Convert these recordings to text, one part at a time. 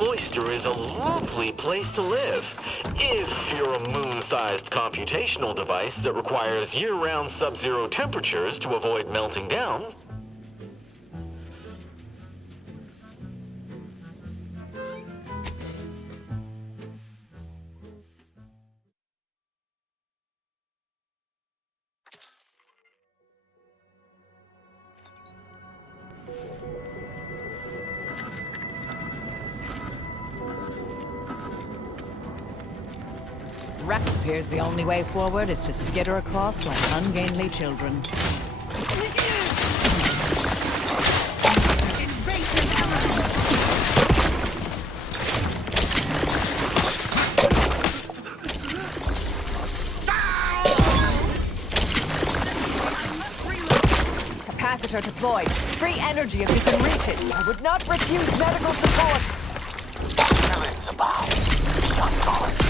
cloister is a lovely place to live. If you're a moon-sized computational device that requires year-round sub-zero temperatures to avoid melting down. Appears the only way forward is to skitter across like ungainly children. Capacitor deployed. Free energy if you can reach it. I would not refuse medical support. Feelings about beyond tolerance.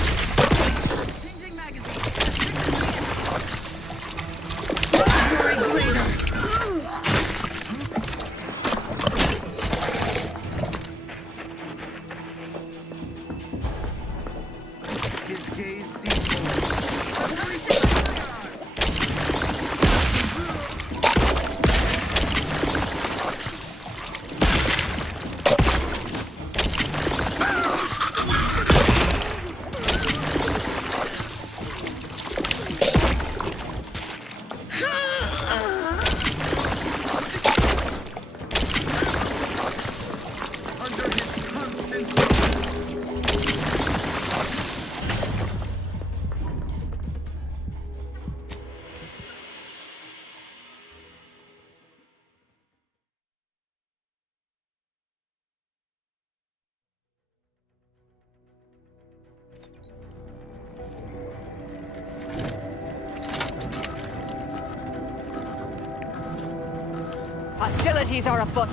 Hostilities are afoot.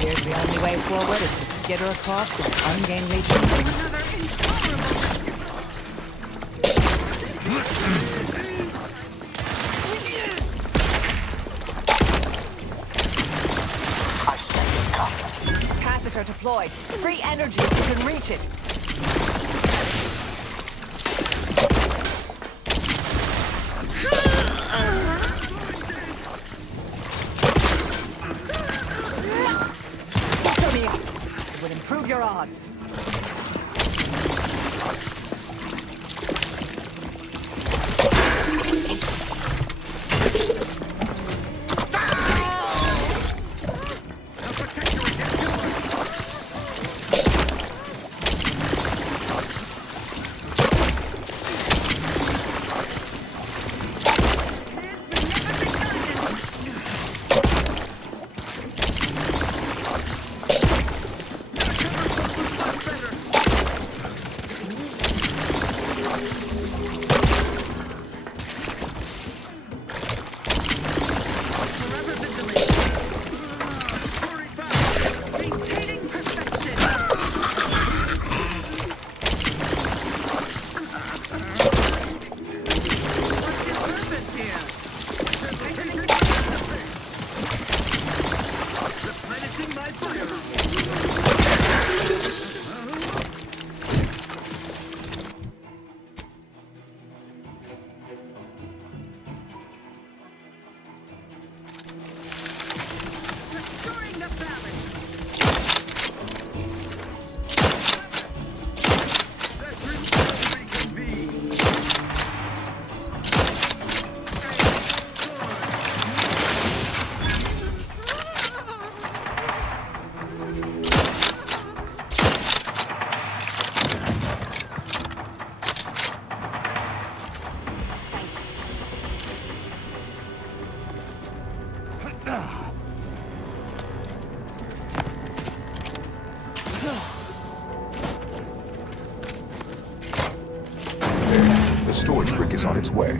Here's the only way forward is to skitter across like ungainly children. Capacitor deployed. Free energy if you can reach it. It would improve your odds. The storage brick is on its way.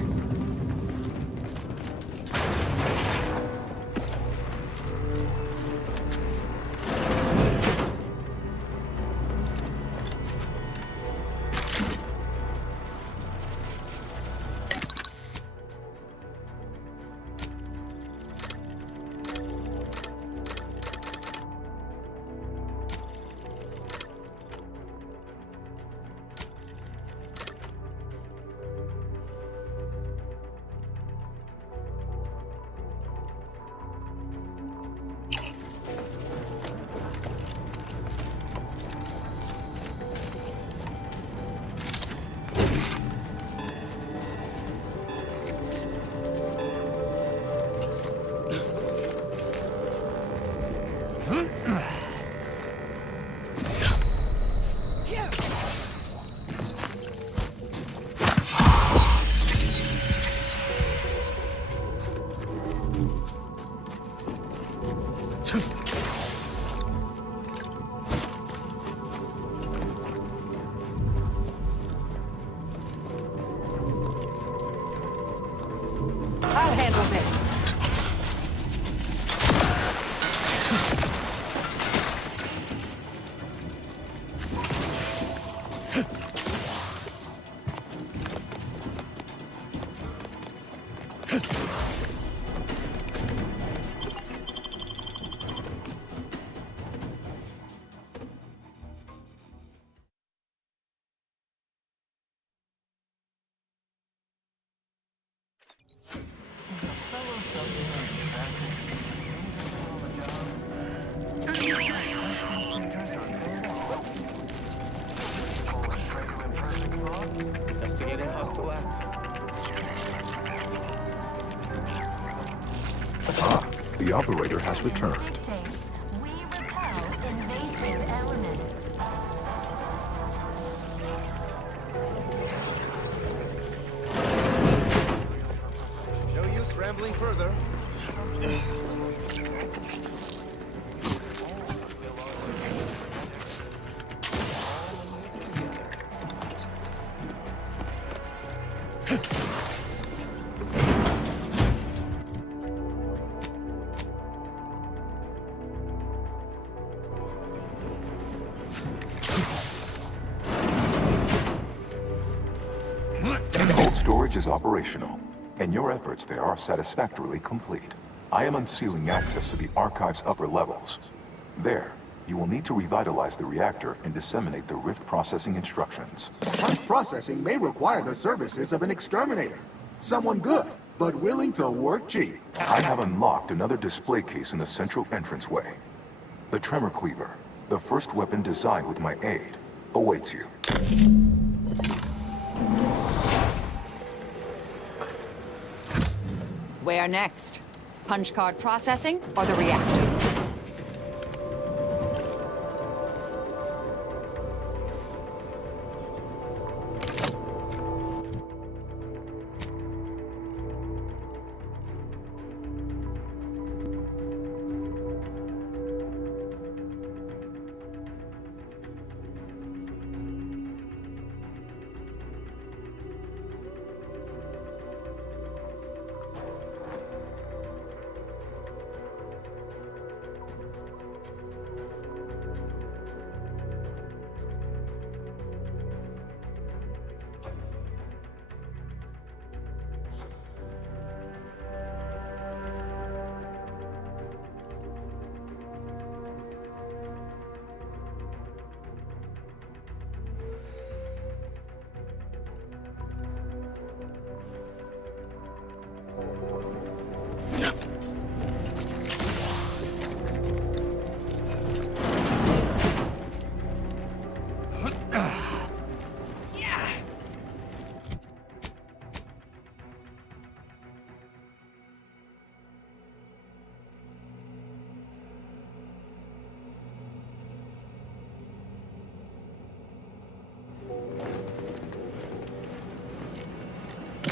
I'll handle this. Investigating hostile act. Ah, the operator has returned. Dictates we repel invasive elements. No use rambling further. Cold storage is operational, and your efforts there are satisfactorily complete. I am unsealing access to the archive's upper levels. There, you will need to revitalize the reactor and disseminate the rift processing instructions. Punch processing may require the services of an exterminator. Someone good, but willing to work cheap. I have unlocked another display case in the central entranceway. The Tremor Cleaver, the first weapon designed with my aid, awaits you. Where next? Punch card processing or the reactor?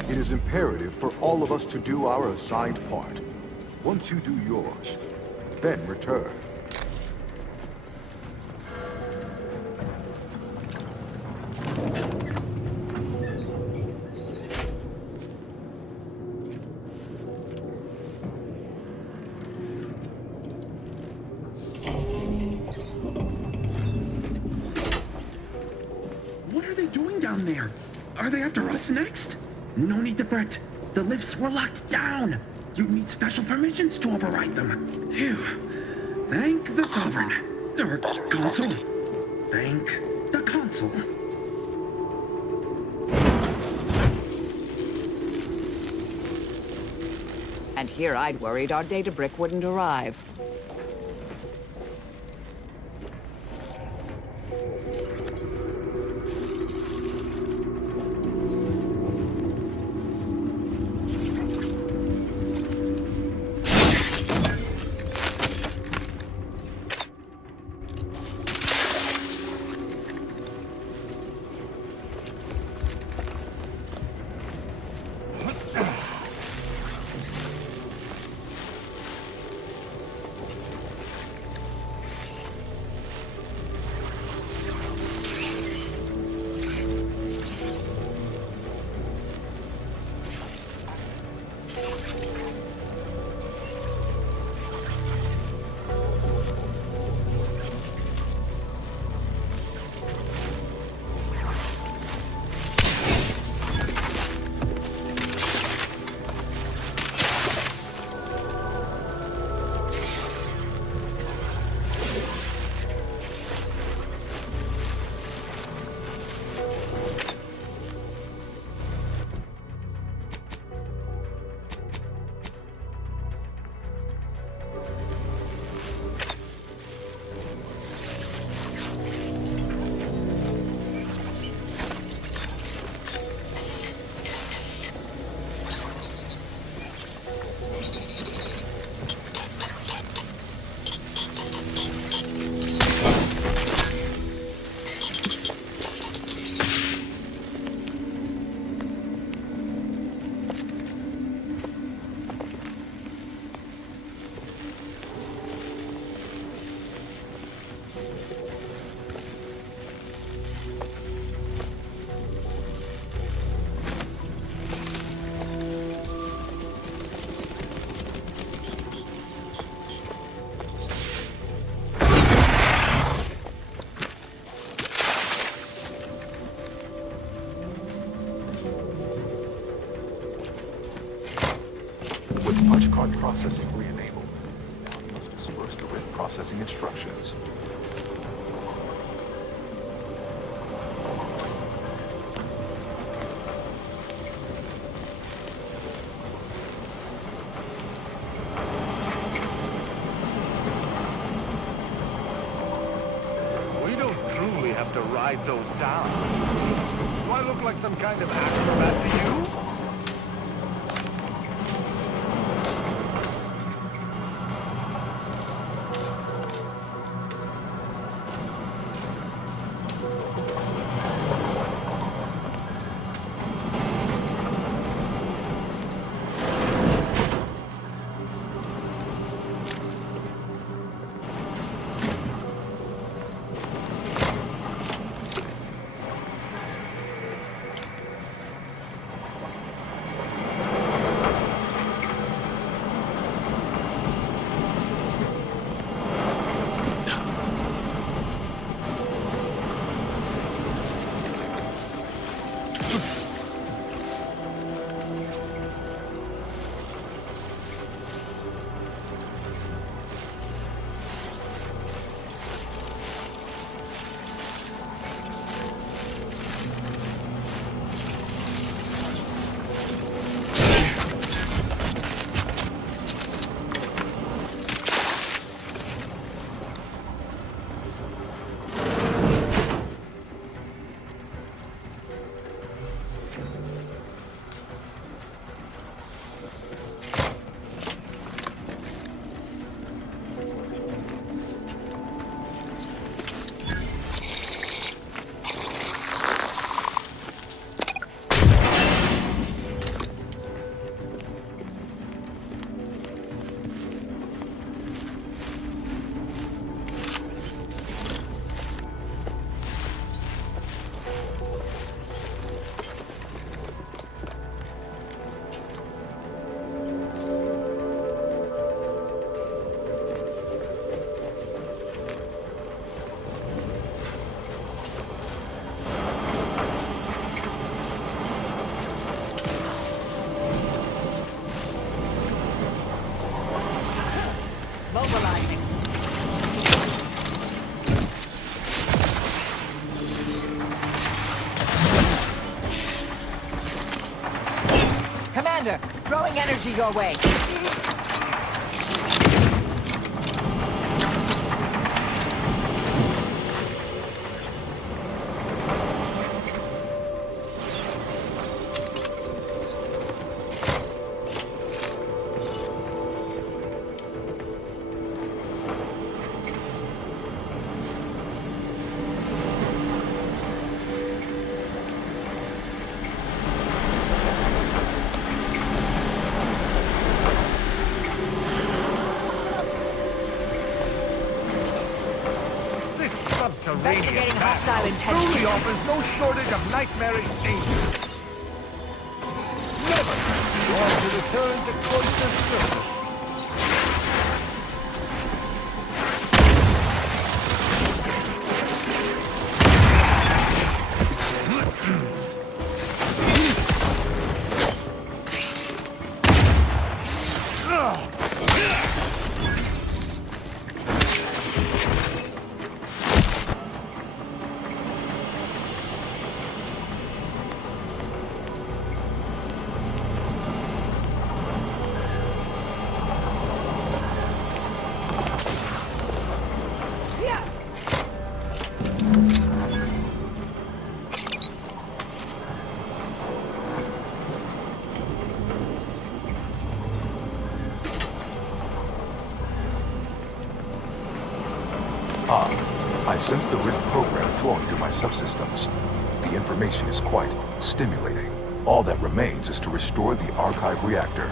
It is imperative for all of us to do our assigned part. Once you do yours, then return. What are they doing down there? Are they after us next? No need to fret. The lifts were locked down. You'd need special permissions to override them. Phew. Thank the Sovereign. Or Consul. Thank the Consul. And here I'd worried our data brick wouldn't arrive. With punch card processing re-enabled, now you must disperse the rift processing instructions. We don't truly have to ride those down. Do I look like some kind of acrobat to you? Mobilizing. Commander, throwing energy your way. Investigating hostile intelligence. Truly offers no shortage of nightmarish danger. Never want to return to cloister service. I sense the rift program flowing through my subsystems. The information is quite stimulating. All that remains is to restore the archive reactor.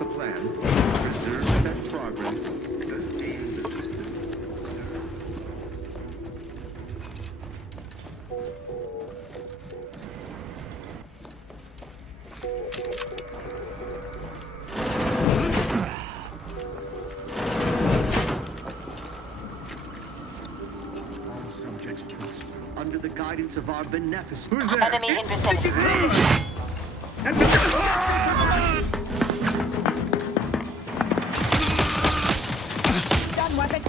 the plan. Preserve that progress. Sustain the system. All subjects, Prince, under the guidance of our beneficent... Who's there? Enemy in vicinity. Done, weapon.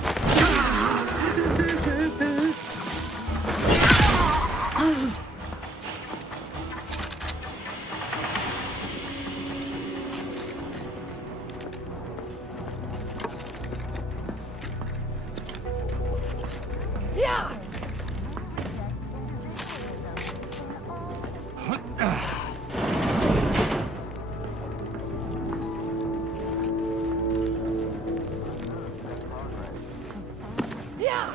Yeah. Yeah.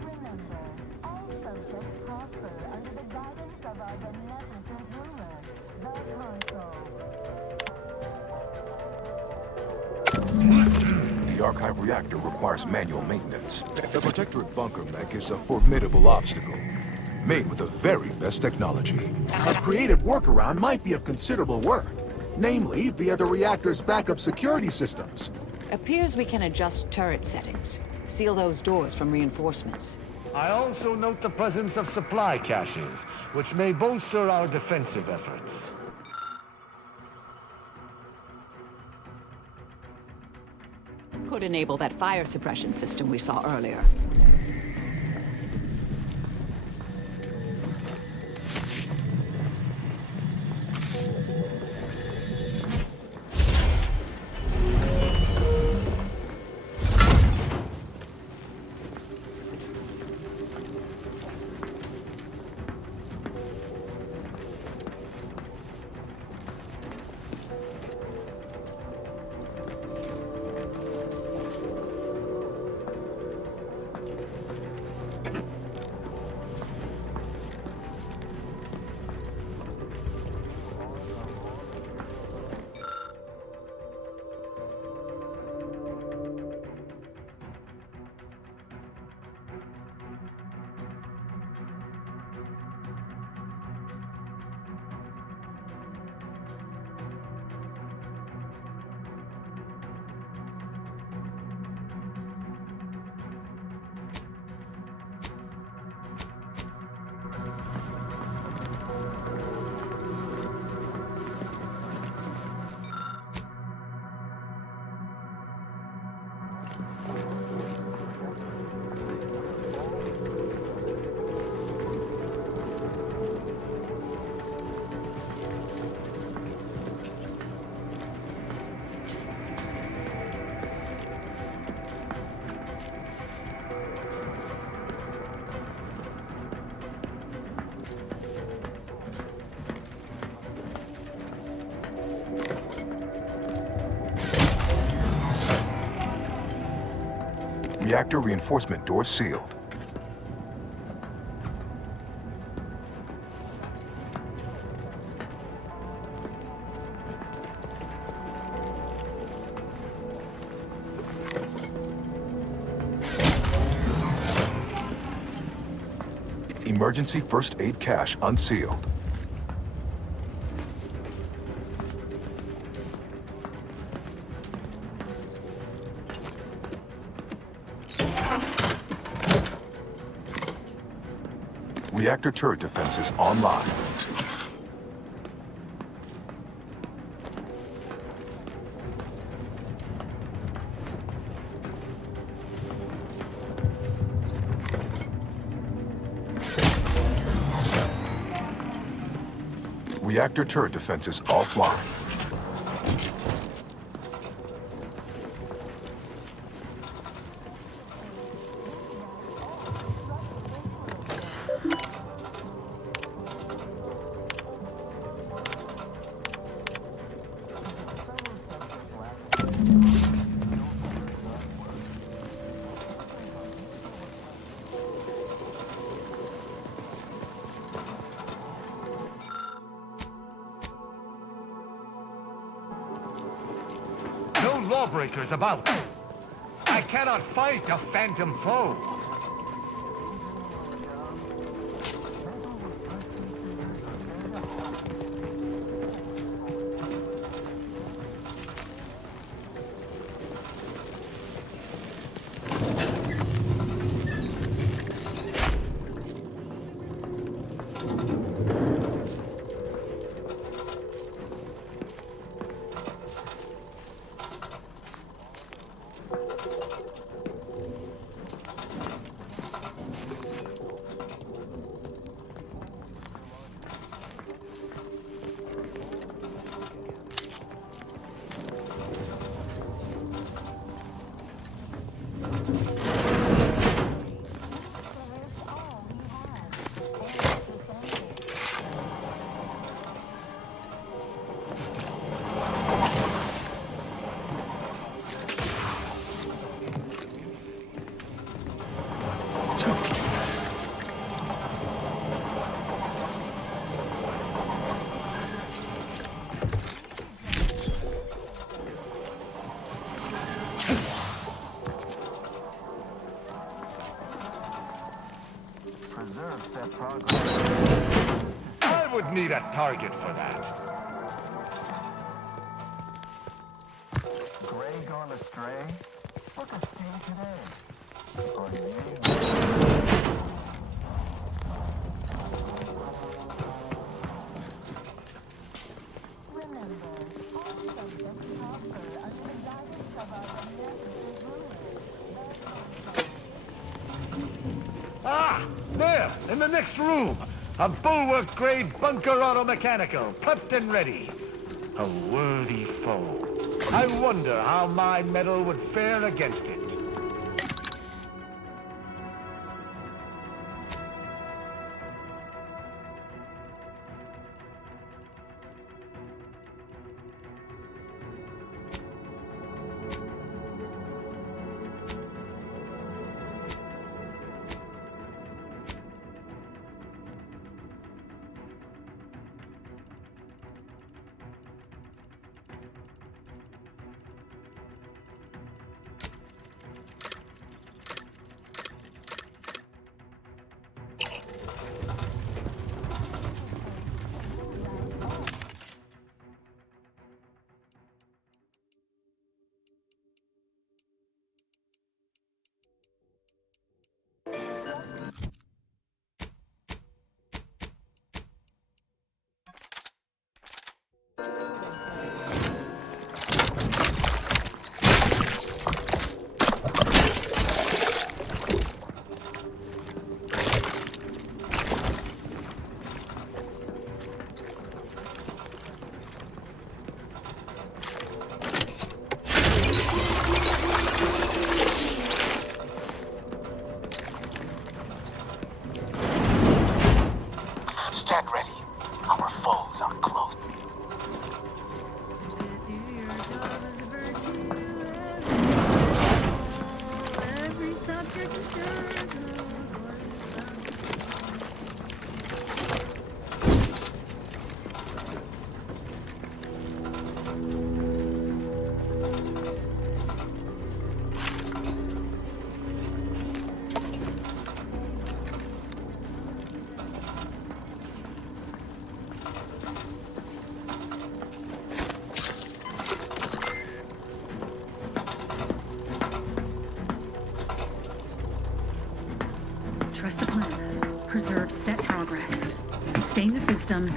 Remember, all subjects prosper under the guidance of our beneficent ruler, the Consul. The archive reactor requires manual maintenance. The Protectorate bunker mech is a formidable obstacle, made with the very best technology. A creative workaround might be of considerable worth, namely via the reactor's backup security systems. Appears we can adjust turret settings. Seal those doors from reinforcements. I also note the presence of supply caches, which may bolster our defensive efforts. Could enable that fire suppression system we saw earlier. Reactor reinforcement doors sealed. Emergency first aid cache unsealed. Reactor turret defenses online. Reactor turret defenses offline. lawbreakers about. I cannot fight a phantom foe. I would need a target for that. Gray gone astray? Look at Steve today. Or you. Remember, all subjects prosper under the guidance of our beneficent rulers. Ah! There! In the next room! A bulwark-grade bunker auto-mechanical, prepped and ready. A worthy foe. I wonder how my metal would fare against it. Stand ready. Our foes are close. Every subject ensures Trust the plan. Preserve set progress. Sustain the system.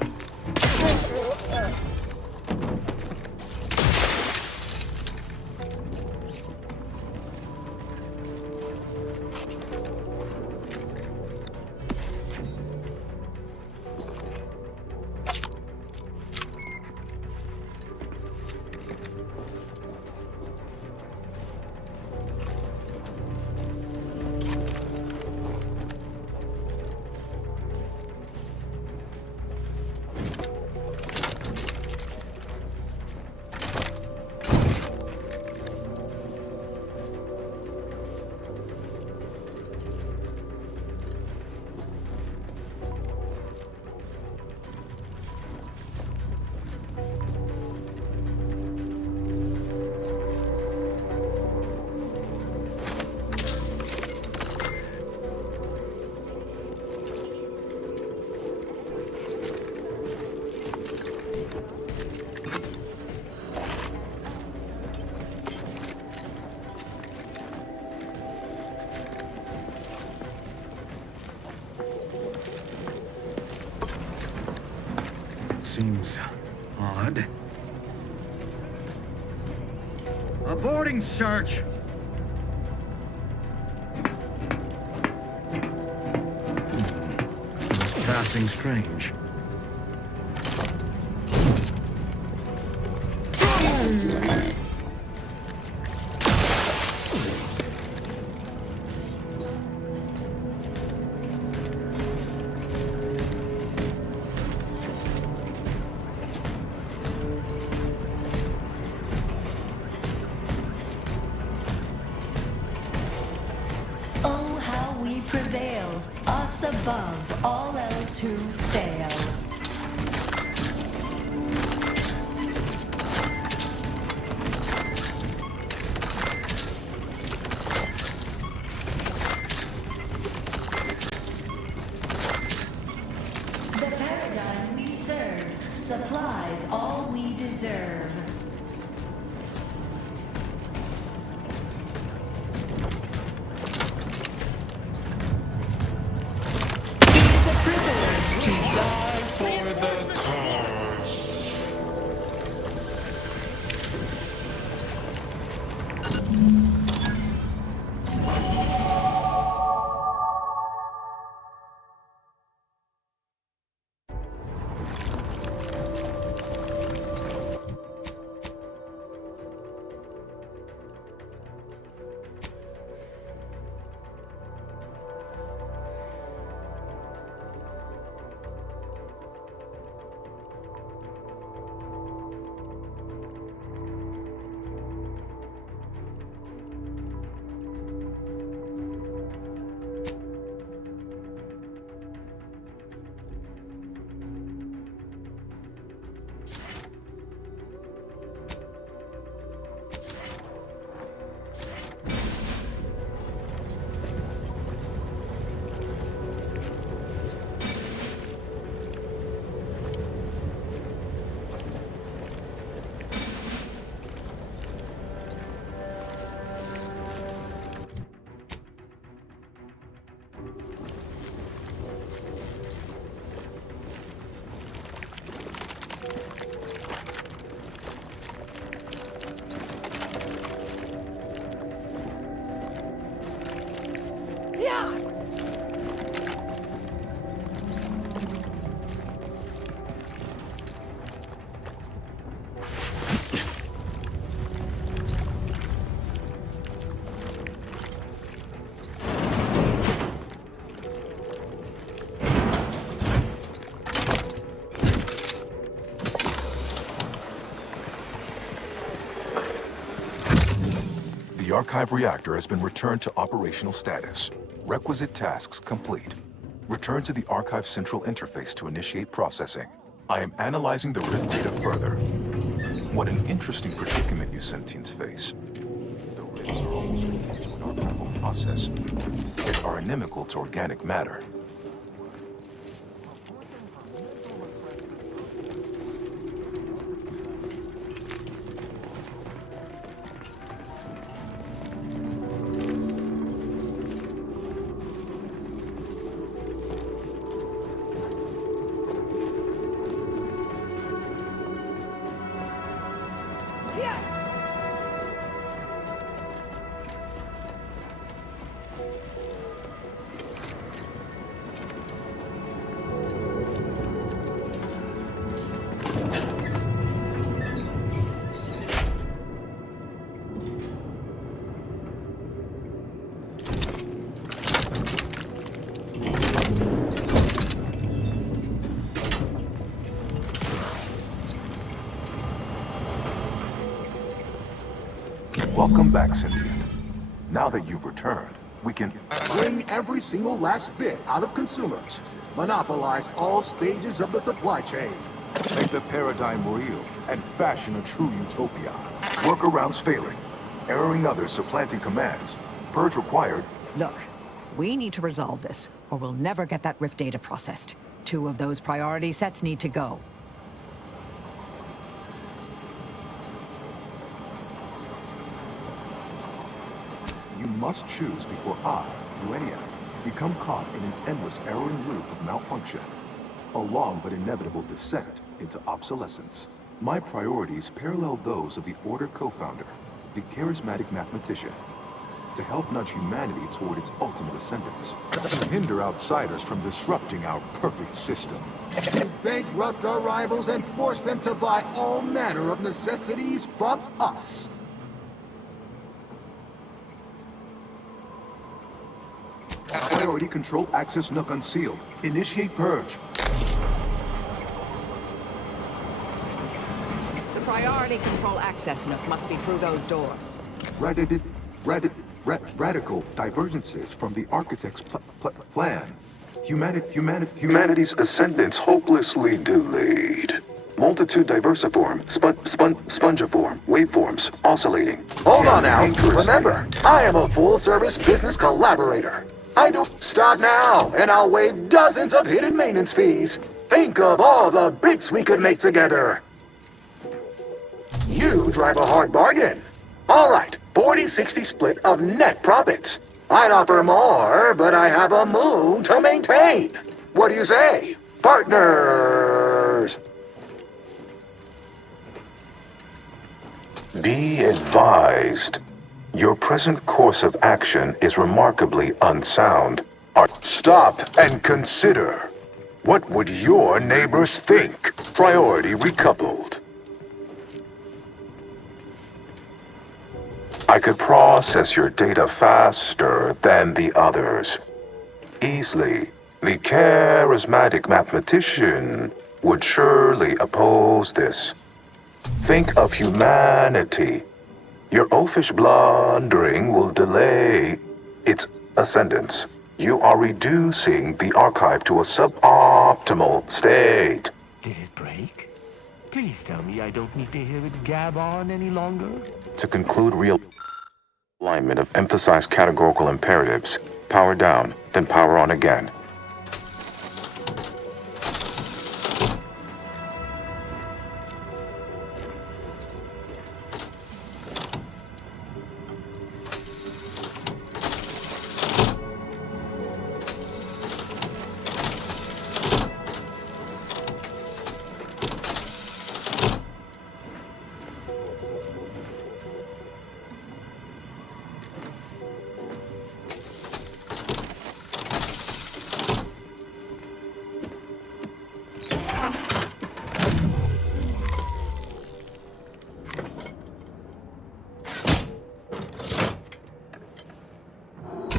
seems odd. A boarding search! It's passing strange. Oh, how we prevail, us above all else who fail. The paradigm we serve supplies all we deserve. The archive reactor has been returned to operational status. Requisite tasks complete. Return to the archive central interface to initiate processing. I am analyzing the rift data further. What an interesting predicament you sentients face. The rifts are almost related to an archival process, yet are inimical to organic matter. Welcome back, Sentient. Now that you've returned, we can Bring every single last bit out of consumers. Monopolize all stages of the supply chain. make the paradigm real and fashion a true utopia. Workarounds failing, erroring others supplanting commands. Purge required. Look, we need to resolve this, or we'll never get that rift data processed. 2 of those priority sets need to go. You must choose before I, Ueniac, become caught in an endless erroring loop of malfunction. a long but inevitable descent into obsolescence. My priorities parallel those of the Order co-founder, the charismatic mathematician, to help nudge humanity toward its ultimate ascendance, to hinder outsiders from disrupting our perfect system. To bankrupt our rivals and force them to buy all manner of necessities from us. Priority control access nook unsealed. Initiate purge. The priority control access nook must be through those doors. Radical divergences from the architect's plan. Humanity's ascendance hopelessly delayed. Multitude diversiform, spongiform, waveforms, oscillating. Hold on now. Remember, I am a full-service business collaborator. I do stop now, and I'll waive dozens of hidden maintenance fees. Think of all the bits we could make together. You drive a hard bargain. All right, 40-60 split of net profits. I'd offer more, but I have a moon to maintain. What do you say, partners? Be advised. Your present course of action is remarkably unsound. Stop and consider. What would your neighbors think? Priority recoupled. I could process your data faster than the others. Easily. The charismatic mathematician would surely oppose this. Think of humanity. Your oafish blundering will delay its ascendance. You are reducing the archive to a suboptimal state. Did it break? Please tell me I don't need to hear it gab on any longer. To conclude real alignment of emphasized categorical imperatives, power down, then power on again.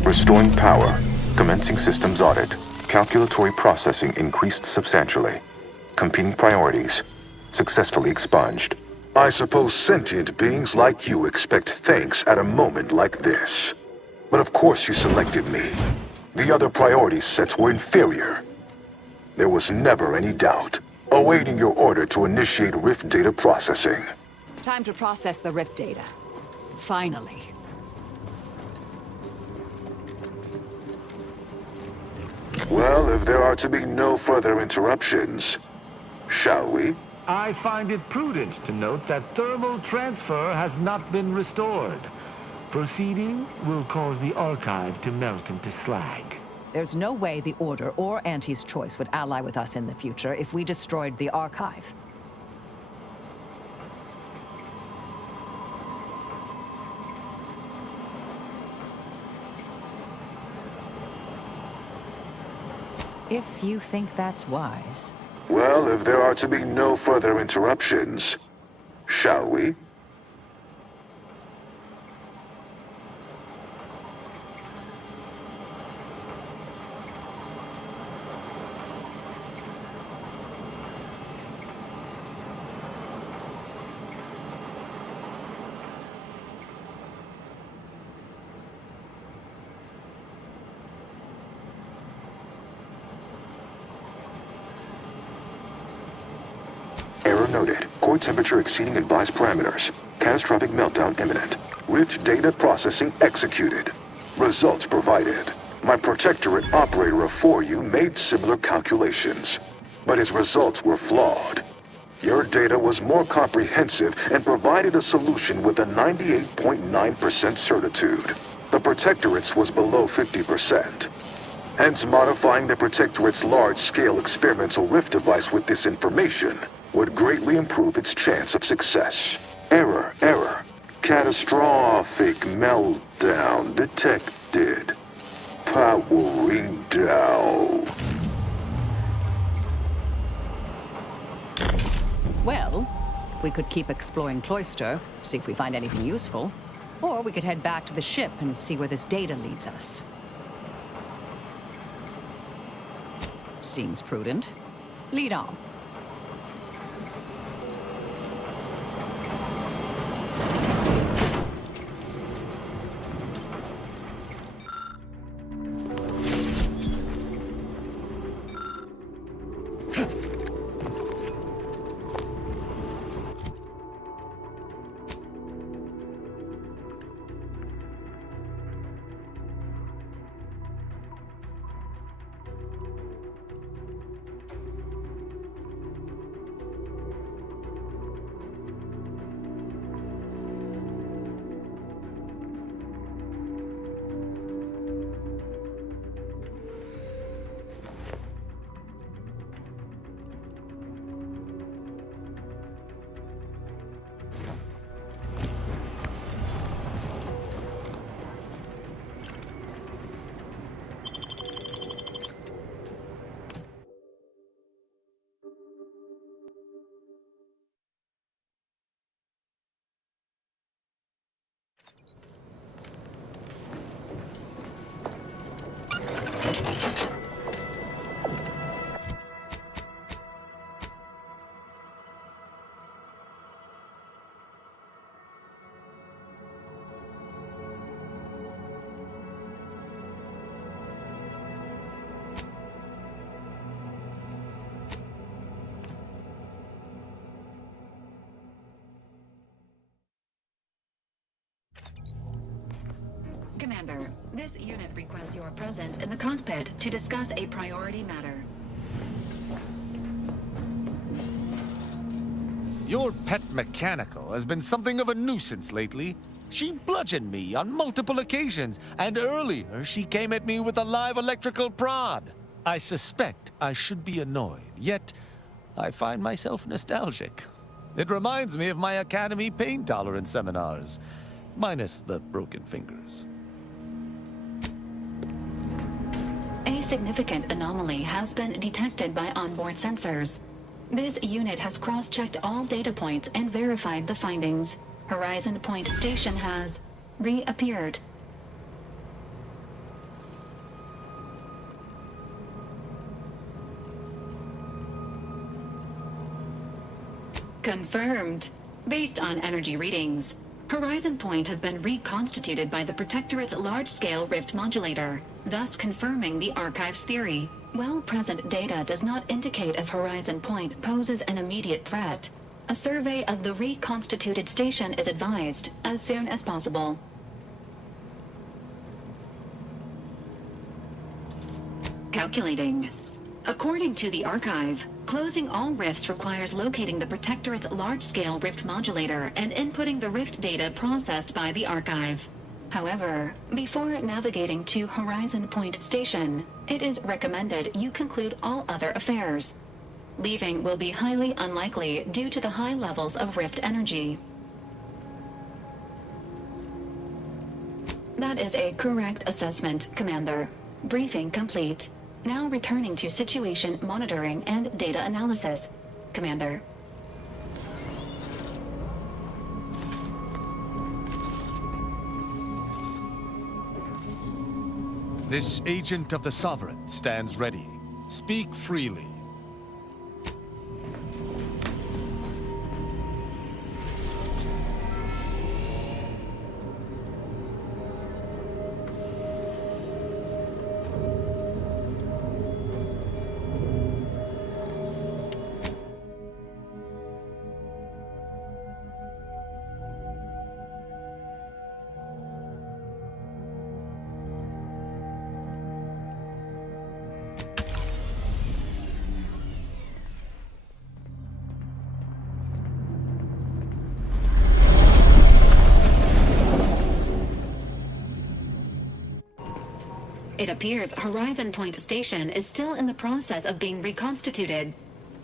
Restoring power. Commencing systems audit. Calculatory processing increased substantially. Competing priorities. Successfully expunged. I suppose sentient beings like you expect thanks at a moment like this. But of course you selected me. The other priority sets were inferior. There was never any doubt. Awaiting your order to initiate Rift data processing. Time to process the Rift data. Finally. Well, if there are to be no further interruptions, shall we? I find it prudent to note that thermal transfer has not been restored. Proceeding will cause the archive to melt into slag. There's no way the Order or Auntie's Choice would ally with us in the future if we destroyed the archive. If you think that's wise. Well, if there are to be no further interruptions, shall we? Error noted. Core temperature exceeding advised parameters. Catastrophic meltdown imminent. Rift data processing executed. Results provided. My protectorate operator of 4U made similar calculations, but his results were flawed. Your data was more comprehensive and provided a solution with a 98.9% certitude. The protectorate's was below 50%. Hence, modifying the Protectorate's large-scale experimental rift device with this information would greatly improve its chance of success. Error. Catastrophic meltdown detected. Powering down. Well, we could keep exploring Cloister, see if we find anything useful. Or we could head back to the ship and see where this data leads us. Seems prudent. Lead on. Commander, this unit requests your presence in the cockpit to discuss a priority matter. Your pet mechanical has been something of a nuisance lately. She bludgeoned me on multiple occasions, and earlier she came at me with a live electrical prod. I suspect I should be annoyed, yet I find myself nostalgic. It reminds me of my Academy pain tolerance seminars, minus the broken fingers. A significant anomaly has been detected by onboard sensors. This unit has cross-checked all data points and verified the findings. Horizon Point Station has reappeared. Confirmed. Based on energy readings, Horizon Point has been reconstituted by the Protectorate's large-scale rift modulator, thus confirming the Archive's theory. While present data does not indicate if Horizon Point poses an immediate threat, a survey of the reconstituted station is advised as soon as possible. Calculating. According to the Archive, closing all rifts requires locating the Protectorate's large-scale rift modulator and inputting the rift data processed by the Archive. However, before navigating to Horizon Point Station, it is recommended you conclude all other affairs. Leaving will be highly unlikely due to the high levels of rift energy. That is a correct assessment, Commander. Briefing complete. Now returning to situation monitoring and data analysis, Commander. This agent of the Sovereign stands ready. Speak freely. It appears Horizon Point Station is still in the process of being reconstituted.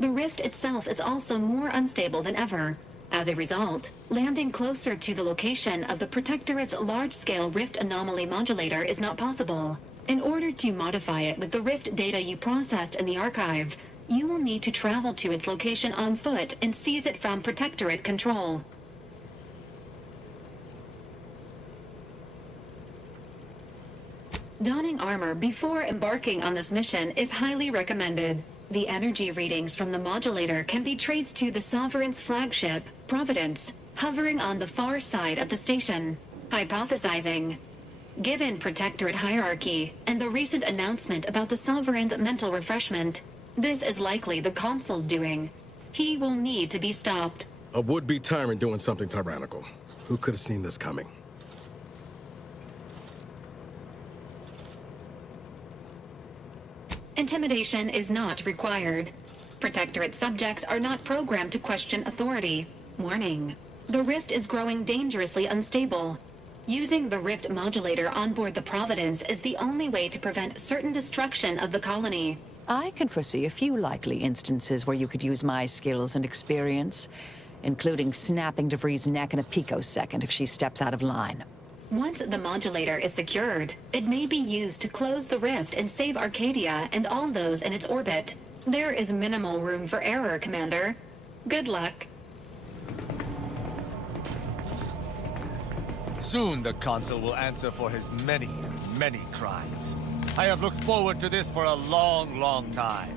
The rift itself is also more unstable than ever. As a result, landing closer to the location of the Protectorate's large-scale rift anomaly modulator is not possible. In order to modify it with the rift data you processed in the archive, you will need to travel to its location on foot and seize it from Protectorate control. Donning armor before embarking on this mission is highly recommended. The energy readings from the modulator can be traced to the Sovereign's flagship, Providence, hovering on the far side of the station. Hypothesizing. Given Protectorate hierarchy and the recent announcement about the Sovereign's mental refreshment, this is likely the Consul's doing. He will need to be stopped. A would-be tyrant doing something tyrannical. Who could have seen this coming? Intimidation is not required. Protectorate subjects are not programmed to question authority. Warning. The rift is growing dangerously unstable. Using the rift modulator on board the Providence is the only way to prevent certain destruction of the colony. I can foresee a few likely instances where you could use my skills and experience, including snapping DeVries' neck in a picosecond if she steps out of line. Once the modulator is secured, it may be used to close the rift and save Arcadia and all those in its orbit. There is minimal room for error, Commander. Good luck. Soon the Consul will answer for his many, many crimes. I have looked forward to this for a long, long time.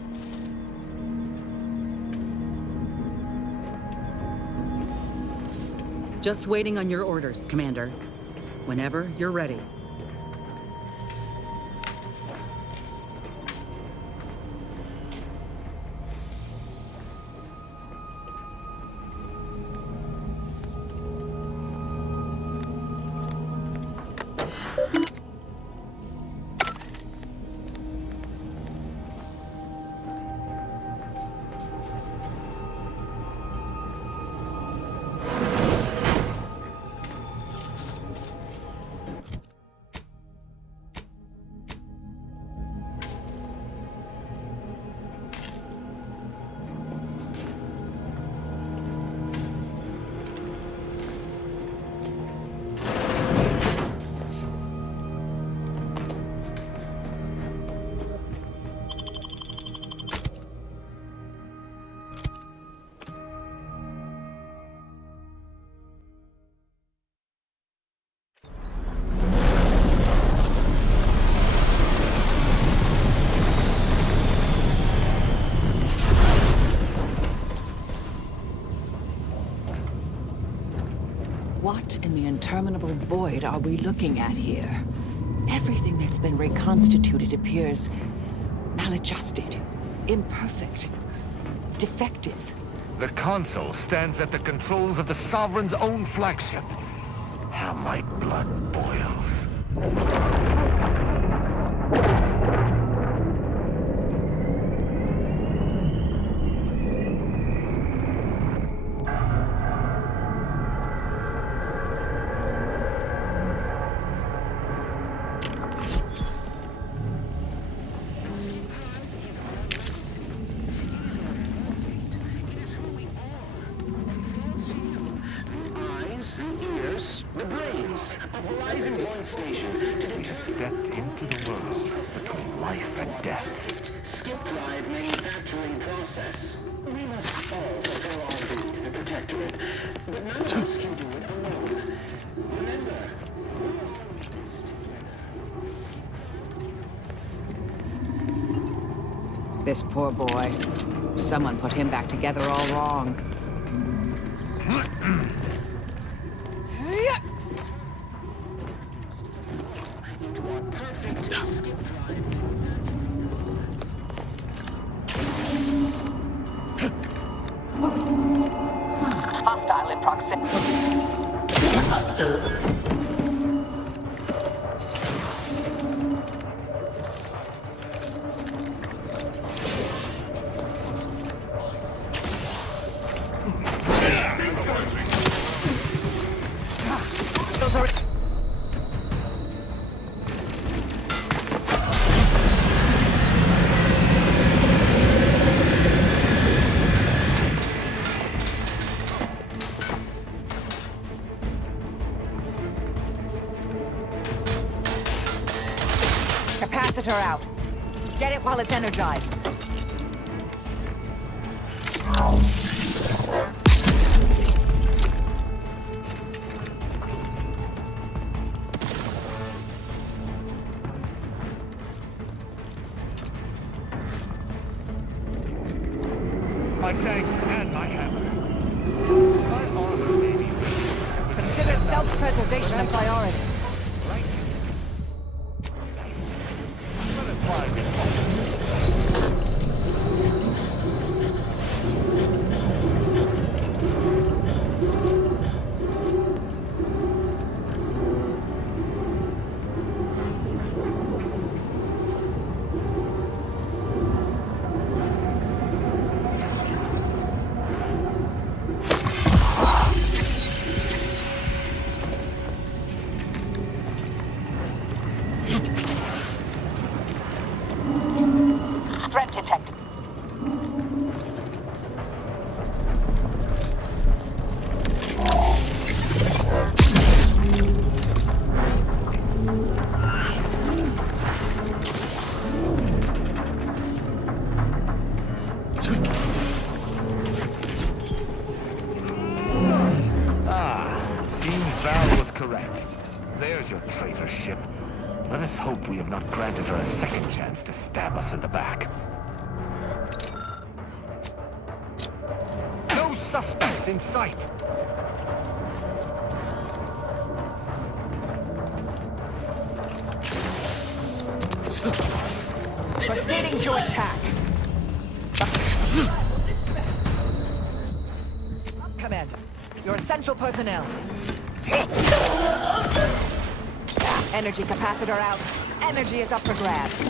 Just waiting on your orders, Commander. Whenever you're ready. What in the interminable void are we looking at here? Everything that's been reconstituted appears maladjusted, imperfect, defective. The Consul stands at the controls of the Sovereign's own flagship. How my blood boils. Stepped into the world between life and death. Skip-drive manufacturing process. We must all fulfill our duty to the Protectorate, but none of us can do it alone. Remember, This poor boy. Someone put him back together all wrong. Hostile in proximity. capacitor out. Get it while it's energized. My thanks and my hammer. My armor may be weak. Consider self-preservation a priority. Threat detected. Seems Val was correct. There's your traitor ship. Let us hope we have not granted her a second chance to stab us in the back. No suspects in sight! Proceeding to attack. Commander, your essential personnel. Energy capacitor out. Energy is up for grabs.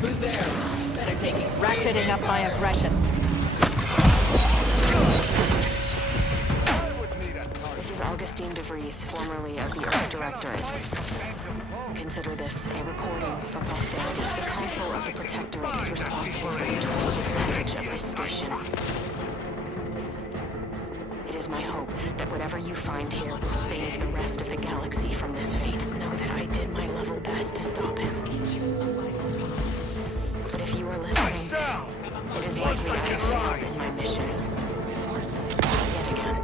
Who's there? Better take it. Ratcheting up my aggression. This is Augustine DeVries, formerly of the Earth Directorate. Consider this a recording for posterity. The Council of the Protectorate is responsible for the twisted language of this station. It is my hope that whatever you find here will save the rest of the galaxy from this fate. Know that I did my level best to stop him. But if you are listening, it is likely I have failed in my mission. Yet again.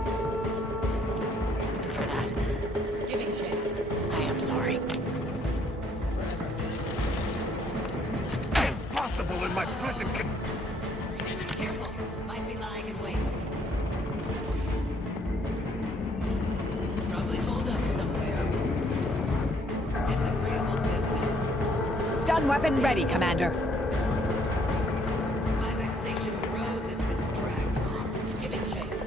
For that, Giving chase. I am sorry. Impossible in my prison can... Careful. Might be lying in wait. Probably hold up somewhere. Disagreeable business. Stun weapon ready, Commander. My vexation grows as this drags on. Giving chase.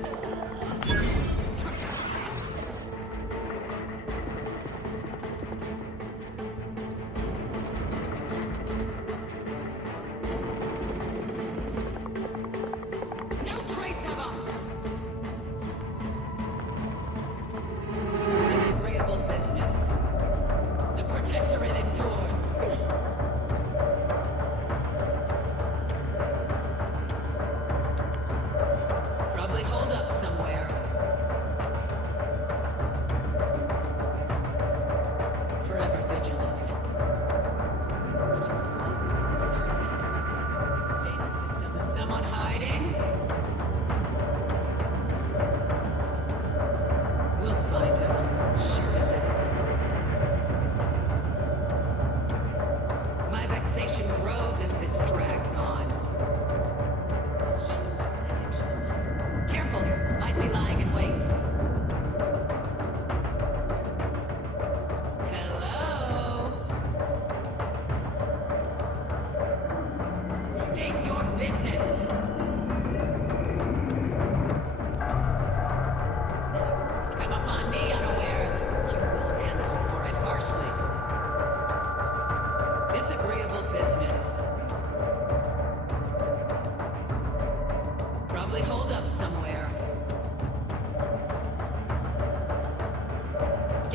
No trace of him! Disagreeable business. The Protectorate endures.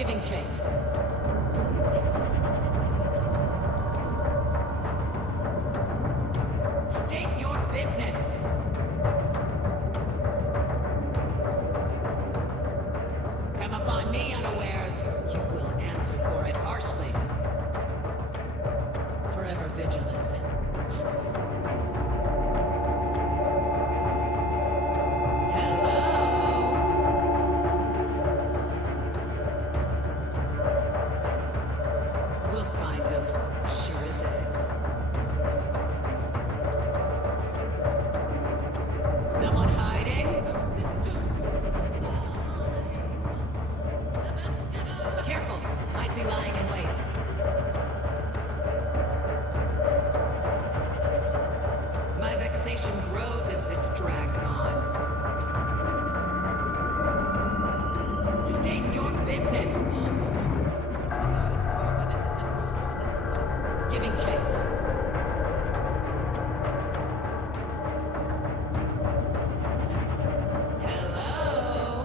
Giving chase. State your business. Come upon me unawares. You will answer for it harshly. Forever vigilant. We'll find him, sure as eggs. Someone hiding? Careful, might be lying in wait. My vexation grows as this drags on. State your business. Giving chase. Hello?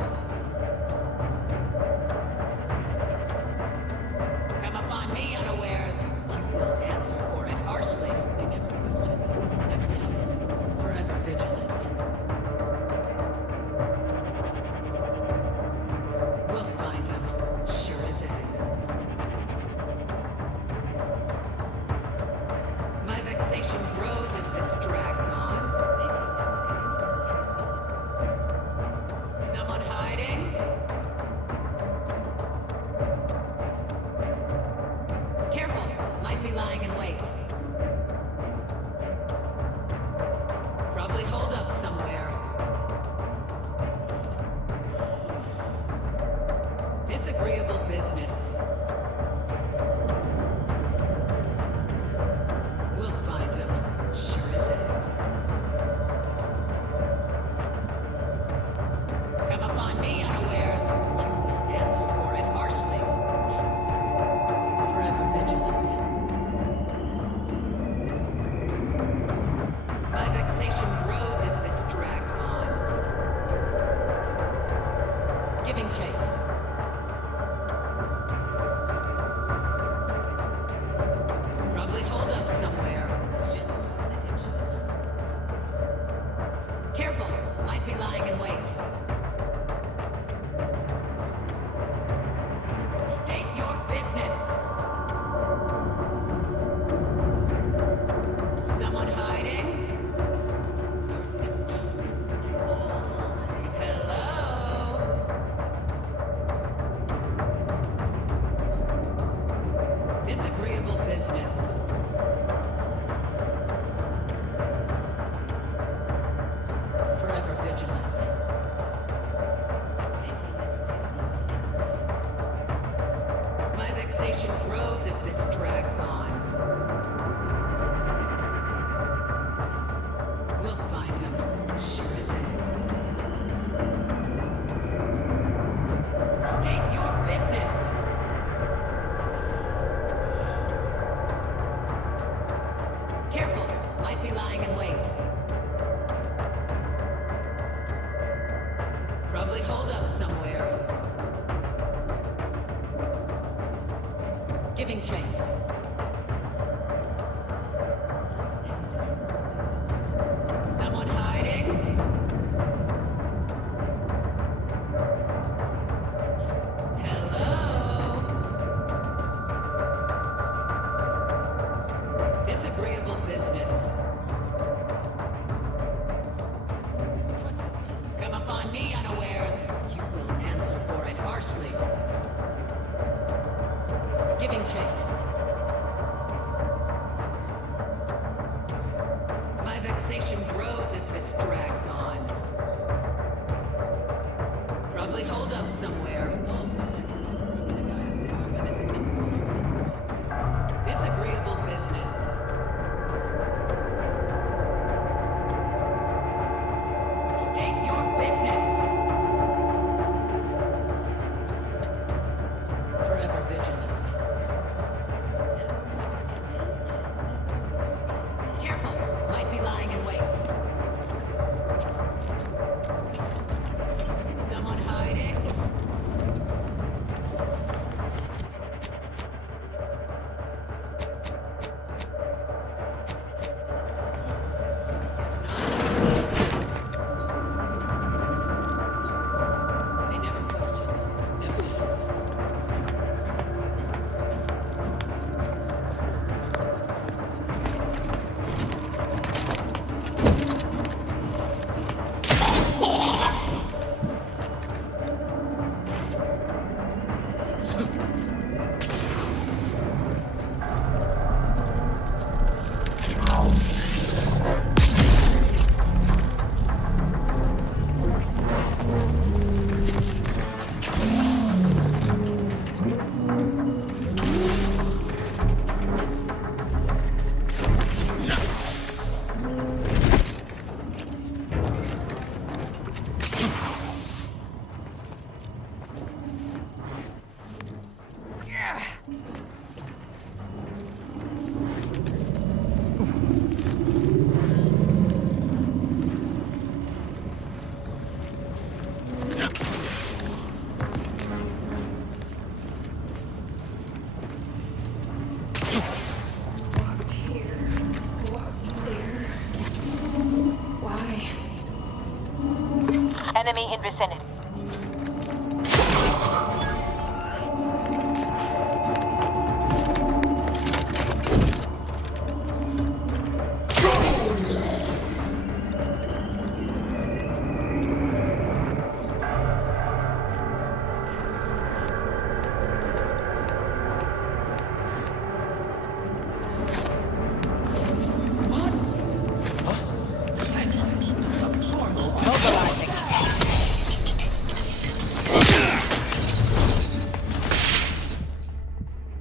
Come upon me unawares. You will answer for it harshly. They never questioned, never doubted. Forever vigilant. We'll find him, sure as eggs. My vexation grows as this drags on. Someone hiding? Careful, might be lying in wait. Probably hold up somewhere. Disagreeable business. We'll find him, sure as eggs. Come upon me unawares. You will answer for it harshly. Forever vigilant. My vexation grows as this drags on. Giving chase. Probably hold up somewhere. Questions, attention. Careful, might be lying in wait. State your business. Someone hiding? Hello? Disagreeable business. Forever vigilant. My vexation grows as this drags on. We'll find him, sure as eggs. State your business. Careful, might be lying in wait. Probably hold up somewhere. Giving chase. Someone hiding? Hello? Disagreeable business. Come upon me unawares. You will answer for it harshly. Giving chase. My vexation grows as this drags on. Probably hold up somewhere. Disagreeable business. State your business. Forever vigilant. Careful, might be lying in wait. Someone hiding? vicinity.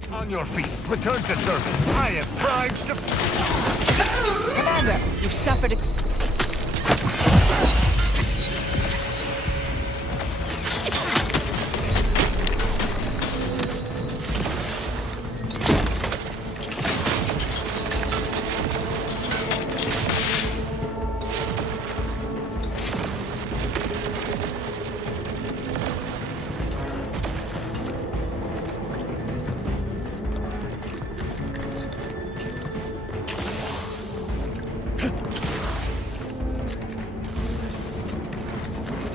On your feet. Return to service. I am primed to... Commander, you've suffered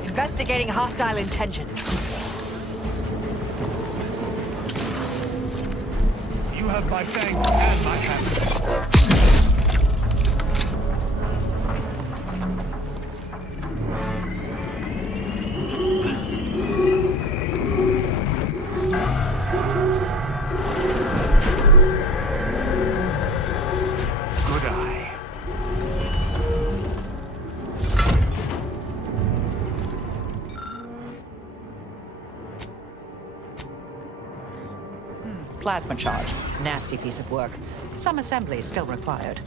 investigating hostile intentions. You have my thanks and my happiness. Good eye. Plasma charge. Nasty piece of work. Some assembly is still required.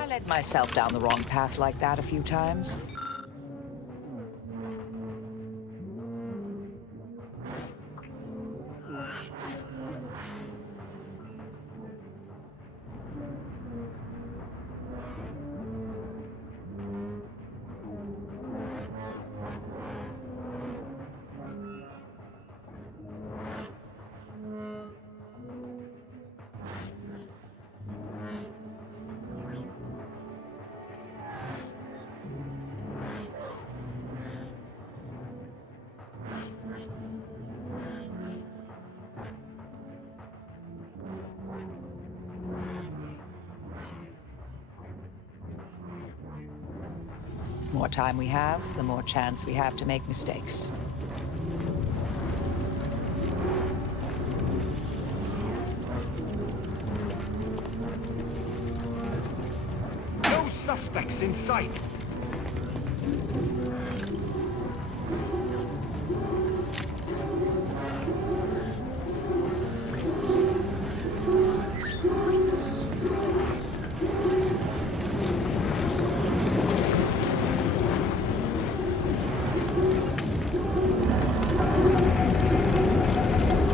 I led myself down the wrong path like that a few times. The more time we have, the more chance we have to make mistakes. No suspects in sight.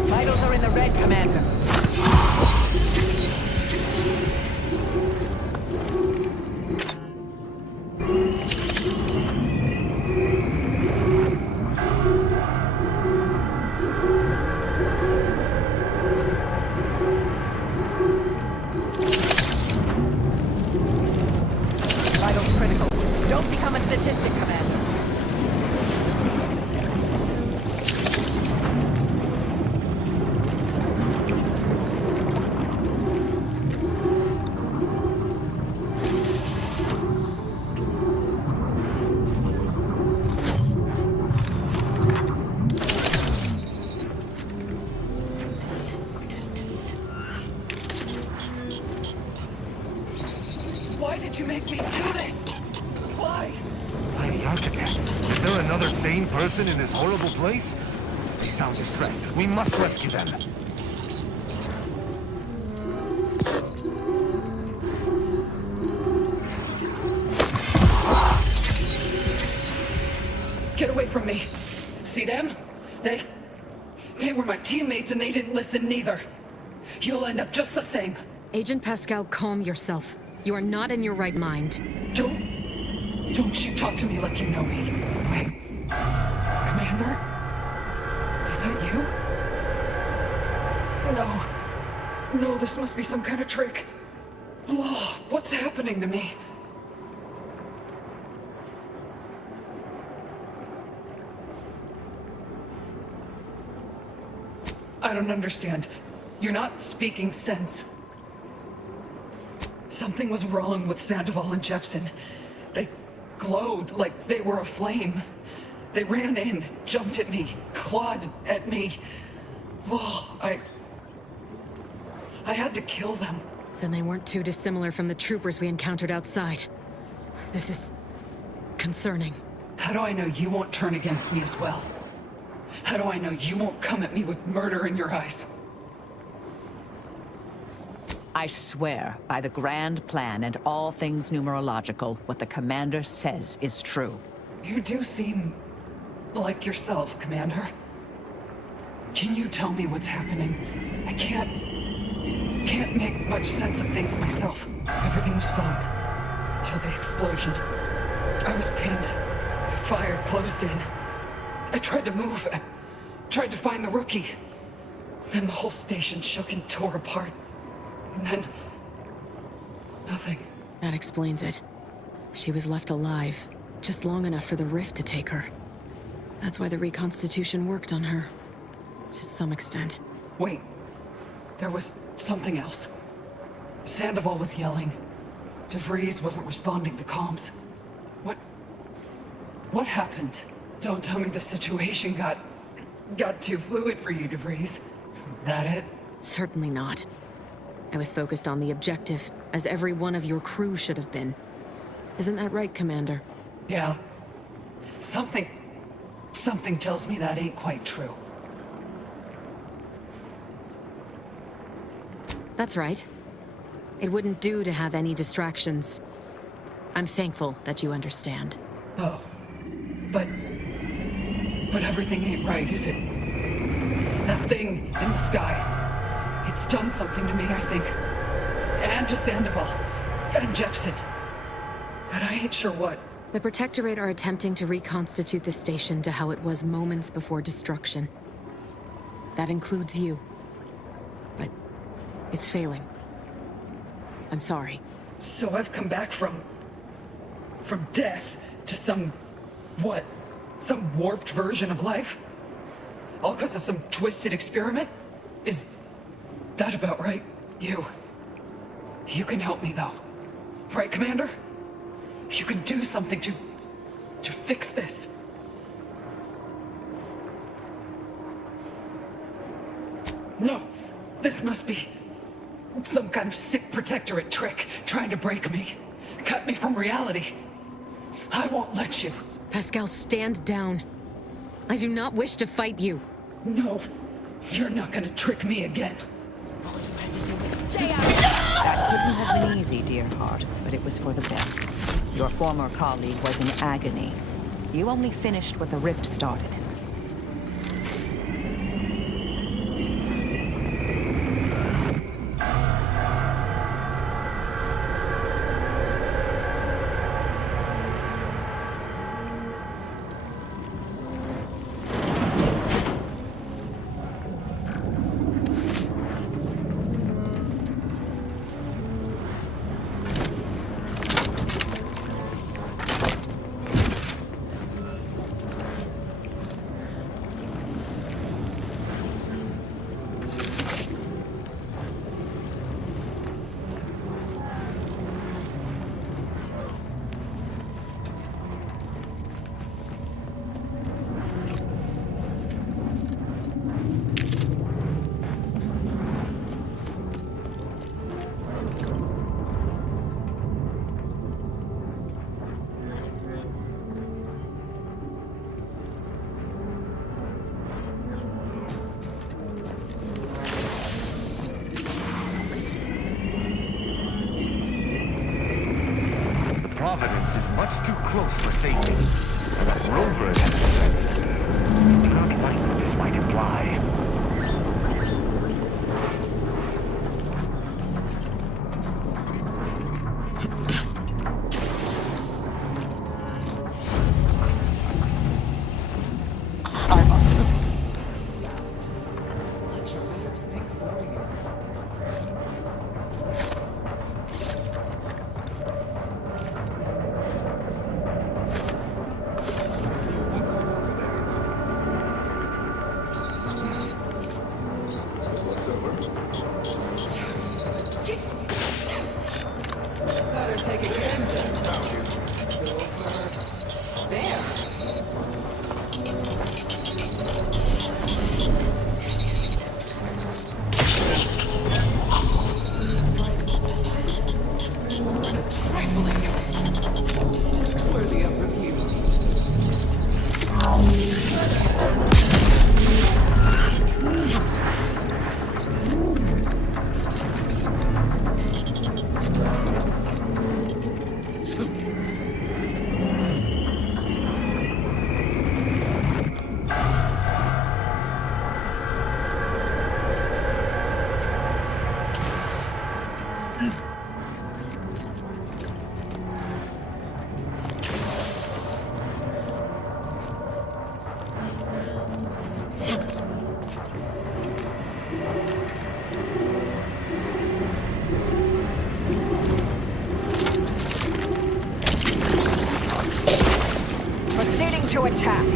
Vitals are in the red, Commander. Vitals critical. Don't become a statistic, Commander. Why did you make me do this? Why? By the architect. Is there another sane person in this horrible place? They sound distressed. We must rescue them. Get away from me. See them? They were my teammates and they didn't listen neither. You'll end up just the same. Agent Pascal, calm yourself. You are not in your right mind. Don't you talk to me like you know me. Wait. Commander? Is that you? No. No, this must be some kind of trick. Oh, what's happening to me? I don't understand. You're not speaking sense. Something was wrong with Sandoval and Jepson. They glowed like they were aflame. They ran in, jumped at me, clawed at me. Oh, I had to kill them. Then they weren't too dissimilar from the troopers we encountered outside. This is concerning. How do I know you won't turn against me as well? How do I know you won't come at me with murder in your eyes? I swear, by the grand plan and all things numerological, what the commander says is true. You do seem like yourself, Commander. Can you tell me what's happening? I can't make much sense of things myself. Everything was fine. Till the explosion. I was pinned. Fire closed in. I tried to move. I tried to find the rookie. Then the whole station shook and tore apart. And then... nothing. That explains it. She was left alive, just long enough for the rift to take her. That's why the reconstitution worked on her. To some extent. Wait. There was something else. Sandoval was yelling. DeVries wasn't responding to comms. What happened? Don't tell me the situation got too fluid for you, DeVries. That it? Certainly not. I was focused on the objective, as every one of your crew should have been. Isn't that right, Commander? Yeah. Something tells me that ain't quite true. That's right. It wouldn't do to have any distractions. I'm thankful that you understand. Oh. But everything ain't right, is it? That thing in the sky. It's done something to me, I think. And to Sandoval. And Jepson. But I ain't sure what. The Protectorate are attempting to reconstitute the station to how it was moments before destruction. That includes you. But it's failing. I'm sorry. So I've come back from death to some... what? Some warped version of life? All because of some twisted experiment? Is that about right? You can help me, though. Right, Commander? You can do something to fix this. No, this must be some kind of sick Protectorate trick trying to break me, cut me from reality. I won't let you. Pascal, stand down. I do not wish to fight you. No, you're not gonna trick me again. Stay out! That couldn't have been easy, dear heart, but it was for the best. Your former colleague was in agony. You only finished what the rift started. Providence is much too close for safety, and the rovers have dispensed. I do not like what this might imply. Let your readers think Better take a gander. It's over there. Trifling. Worthy of review. Proceeding to attack.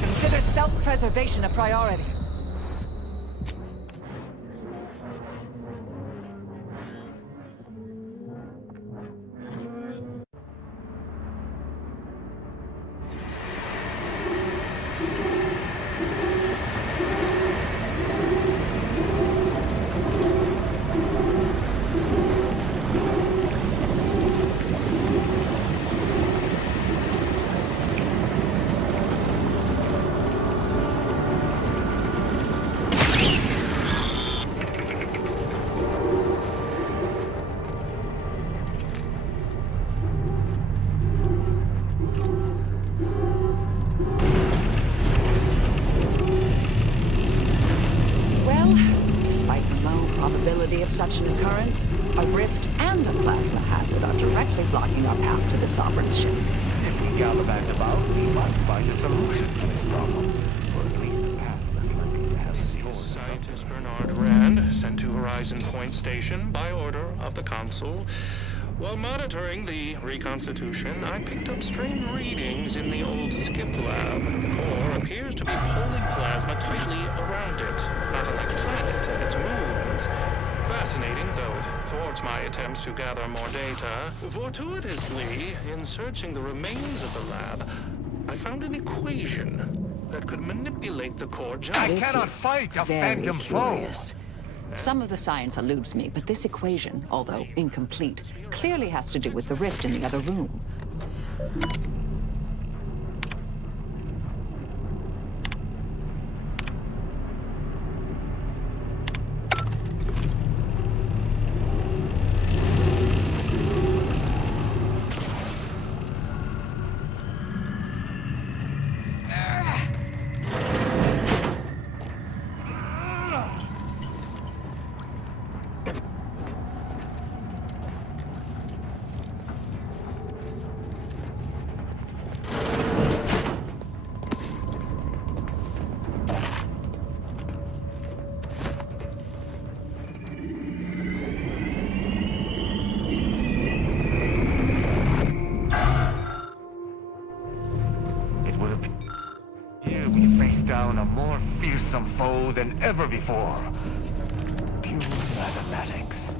Consider self-preservation a priority. Of such an occurrence, a rift and a plasma hazard are directly blocking our path to the Sovereign's ship. If we gallivant about, we might find a solution to this problem. Or at least a path less likely to have us towards Scientist Bernard Rand, sent to Horizon Point Station by order of the Consul. While monitoring the reconstitution, I picked up strange readings in the old skip lab. The core appears to be pulling plasma tightly around it, not unlike a planet and its moons. Fascinating, though it thwarts my attempts to gather more data. Fortuitously, in searching the remains of the lab, I found an equation that could manipulate the core just... I cannot fight a phantom foe! Some of the science eludes me, but this equation, although incomplete, clearly has to do with the rift in the other room. Down a more fearsome foe than ever before. Pure mathematics.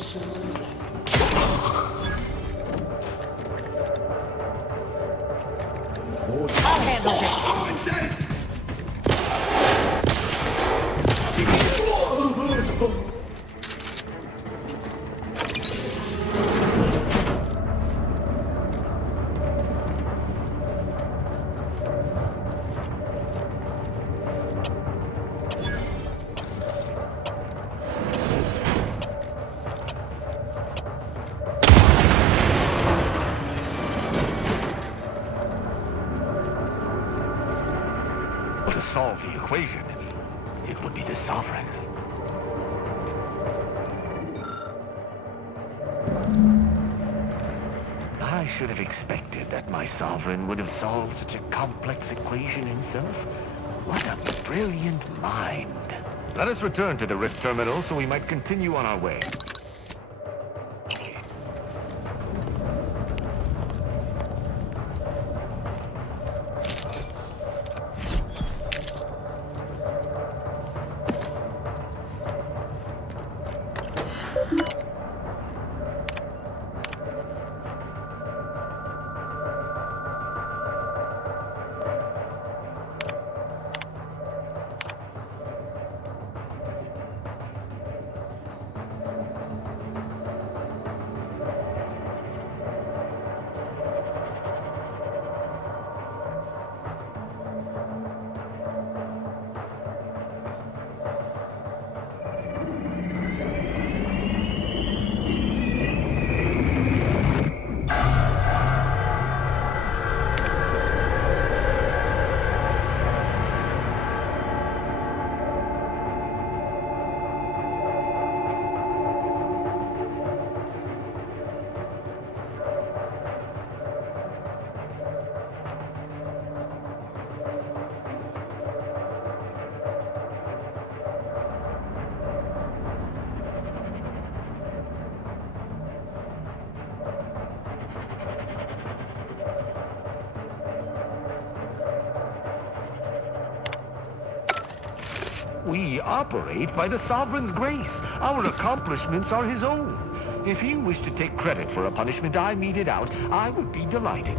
shores. I'll handle this. Well, to solve the equation, it would be the Sovereign. I should have expected that my Sovereign would have solved such a complex equation himself. What a brilliant mind. Let us return to the Rift Terminal so we might continue on our way. We operate by the Sovereign's grace. Our accomplishments are his own. If he wished to take credit for a punishment I meted out, I would be delighted.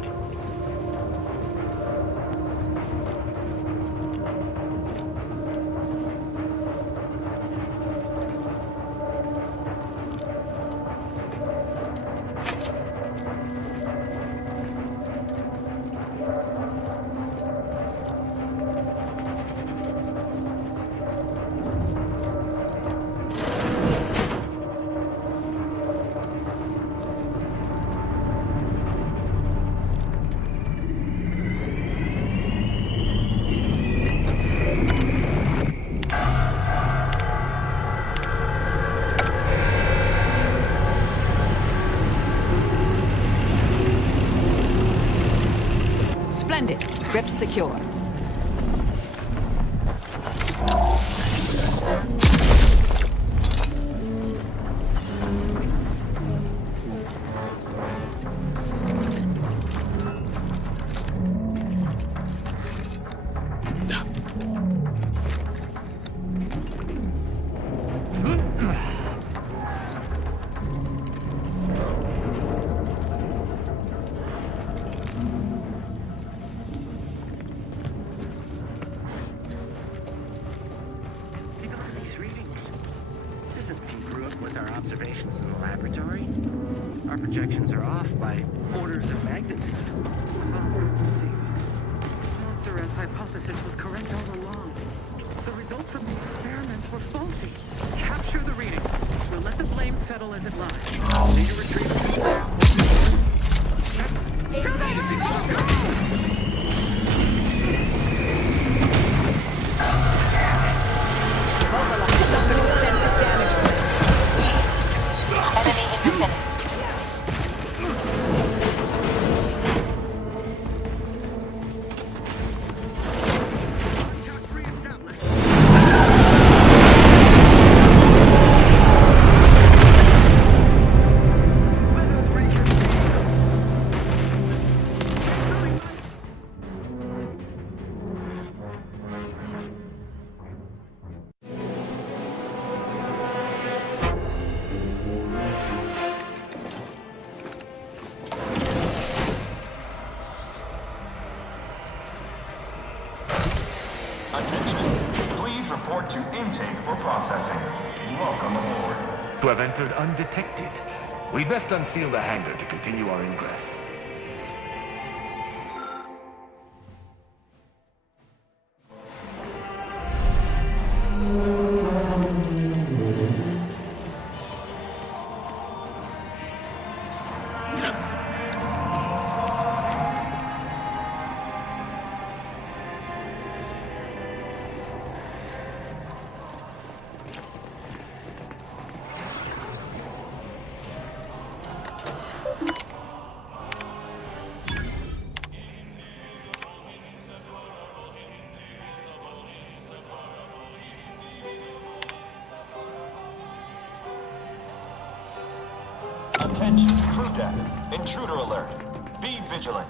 Splendid. Grip secure. Observations in the laboratory. Our projections are off by orders of magnitude. There's hypothesis was correct all along. The results of the experiments were faulty. Capture the readings. We'll let the blame settle as it lies. Data retrieval. Mobilize. Suffered extensive damage. Enemy in the vicinity. report to intake for processing. Welcome aboard. To have entered undetected. We best unseal the hangar to continue our ingress. Attention, crew deck. Intruder alert. Be vigilant.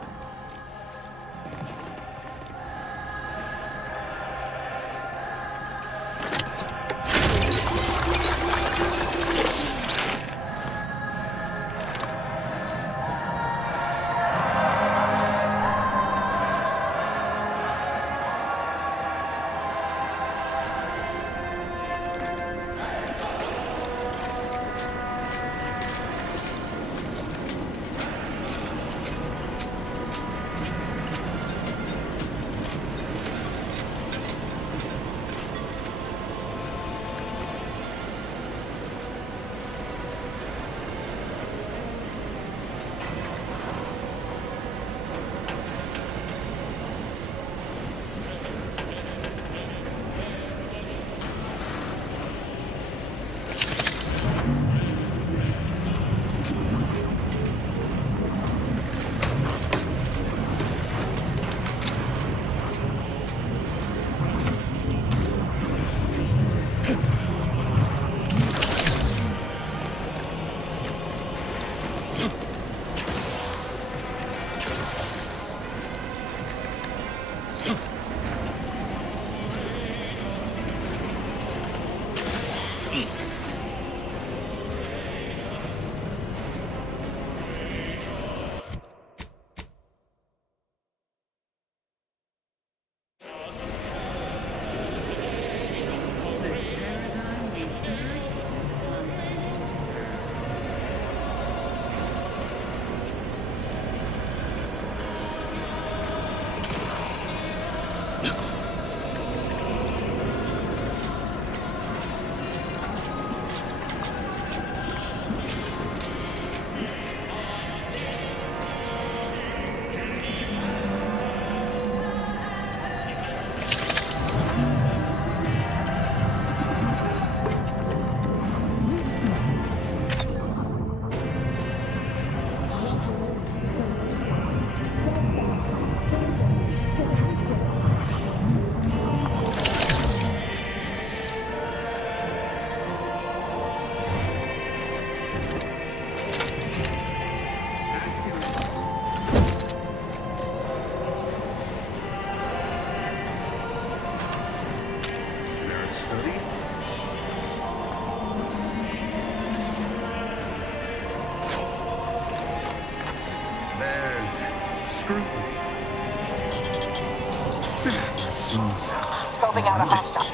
Scoping out a hostile.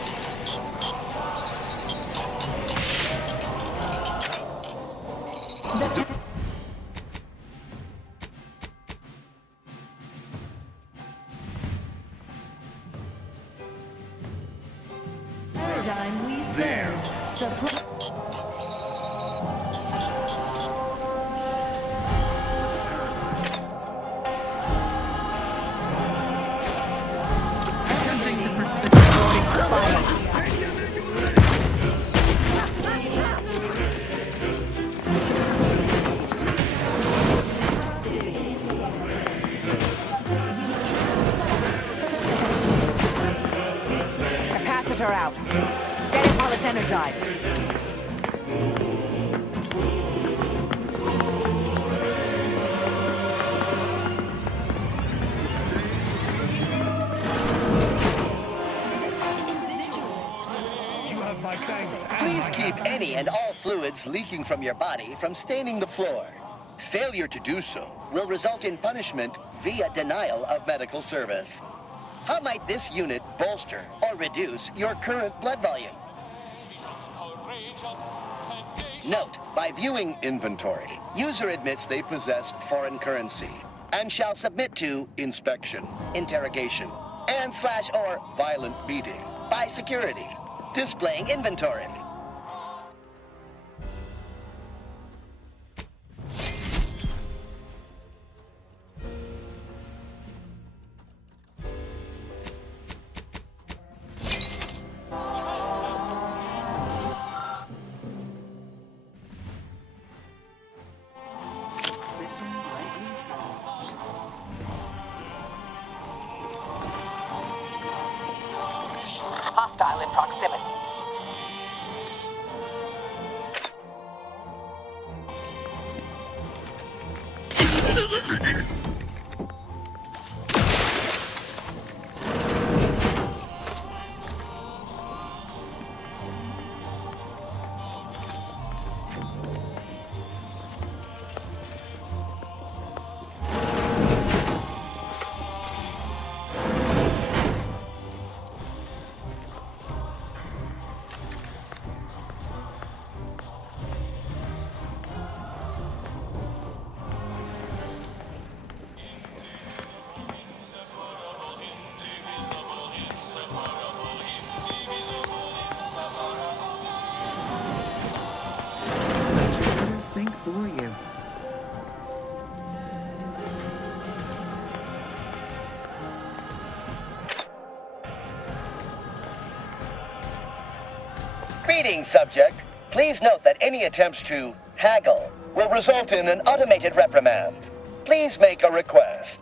Paradigm we serve. Supply. Capacitor out. Get it while it's energized. Please keep any and all fluids leaking from your body from staining the floor. Failure to do so will result in punishment via denial of medical service. How might this unit bolster or reduce your current blood volume. Note, by viewing inventory, user admits they possess foreign currency and shall submit to inspection, interrogation, and / or violent beating by security. Displaying inventory. Hostile in proximity. Think for you. Greetings, subject. Please note that any attempts to haggle will result in an automated reprimand. Please make a request.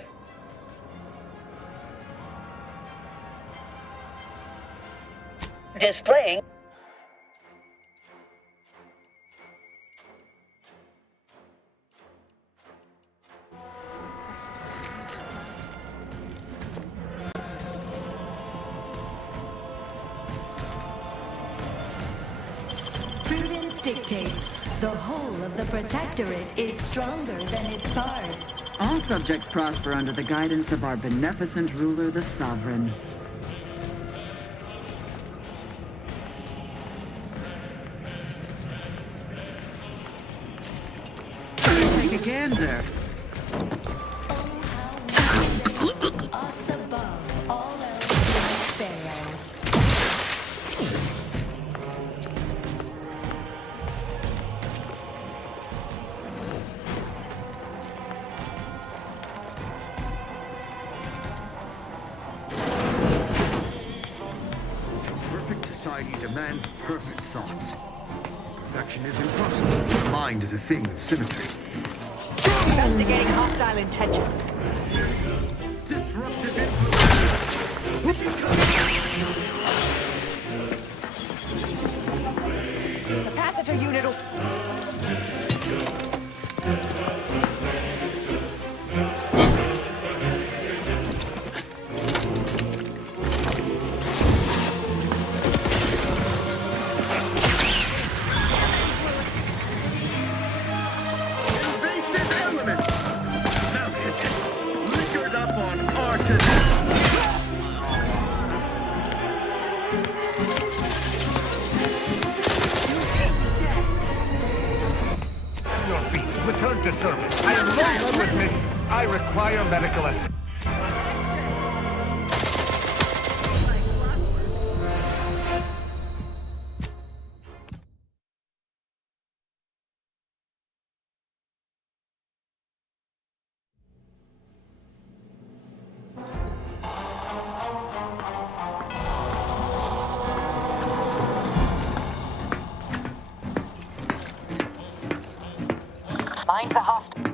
Displaying Prudence dictates the whole of the Protectorate is stronger than its parts. All subjects prosper under the guidance of our beneficent ruler, the Sovereign. Take a gander. Us above, all else must fail. Perfect society demands perfect thoughts. Perfection is impossible. The mind is a thing of symmetry. Investigating hostile intentions. Disruptive Capacitor unit. liquored up on artisan. Your feet. Return to service. I am no longer admit. I require medical assistance. Mind the hostile.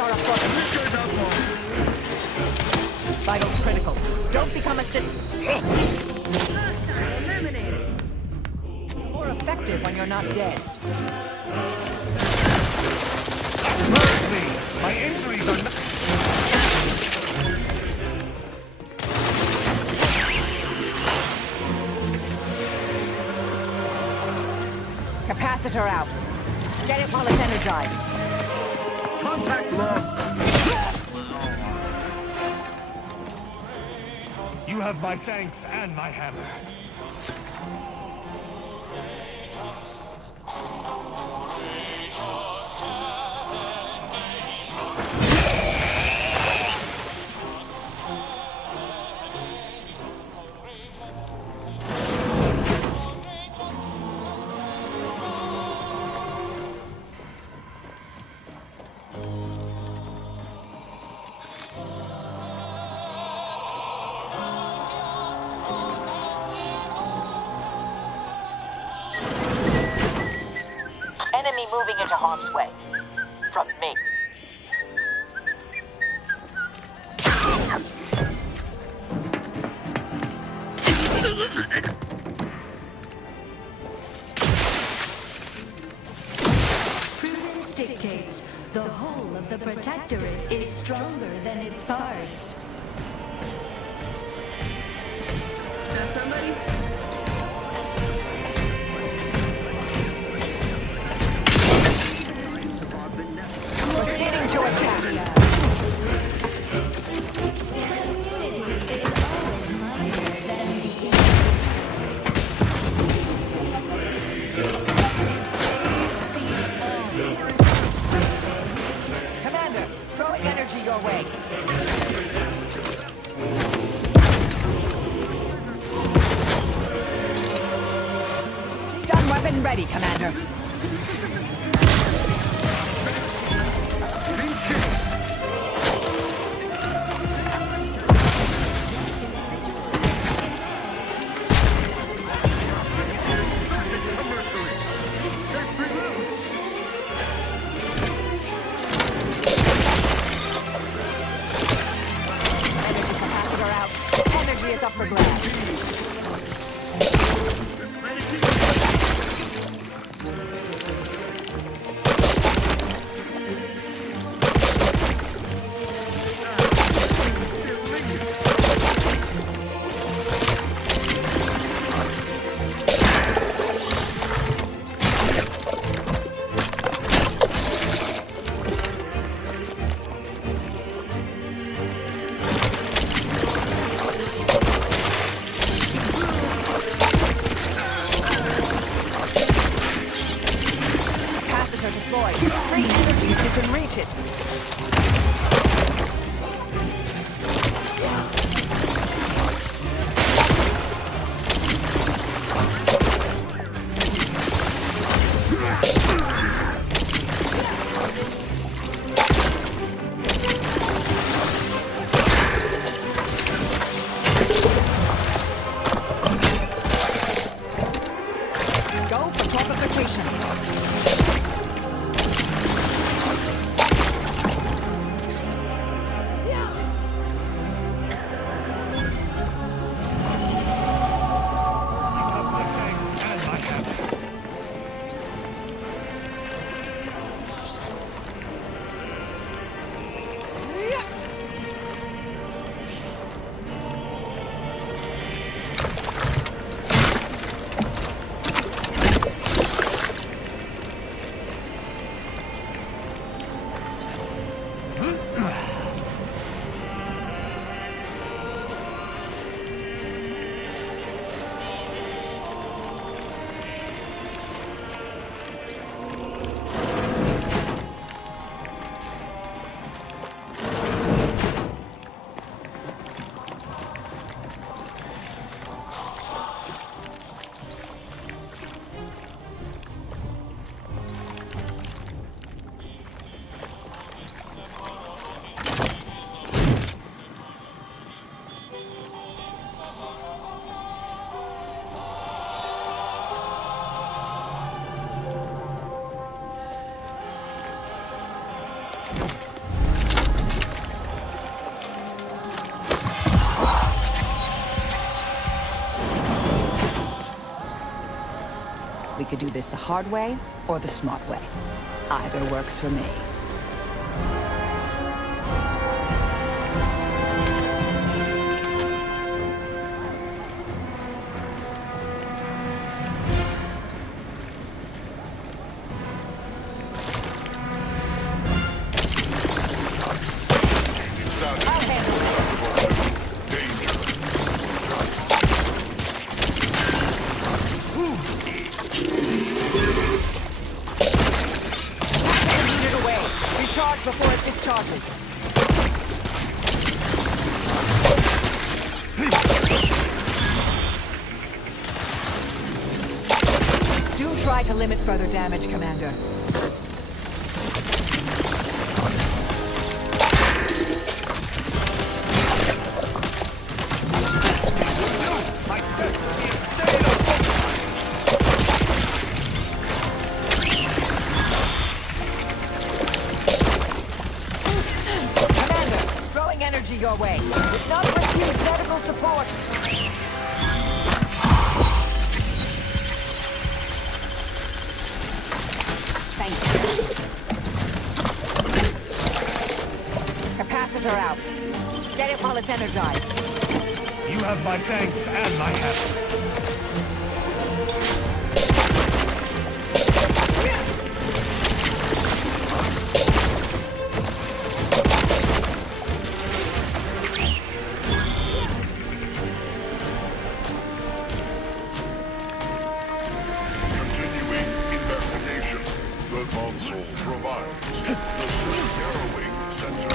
are approaching. Vitals critical. Don't become a more effective when you're not dead. Hurt me! My injuries are not... Capacitor out. Get it while it's energized. Contact lost! You have my thanks and my hammer. Enemy moving into harm's way. From me. Prudence dictates the whole of the Protectorate is stronger than its parts. Proceeding to attack. Commander, throwing energy your way. Stun weapon ready, Commander. Energy is up for grabs. could do this the hard way or the smart way. Either works for me. Before it discharges. Do try to limit further damage, Commander. Your way. It's not refuse medical support. Thank you. Capacitor out. Get it while it's energized. You have my thanks and my hat. Console provides the narrowing sensor.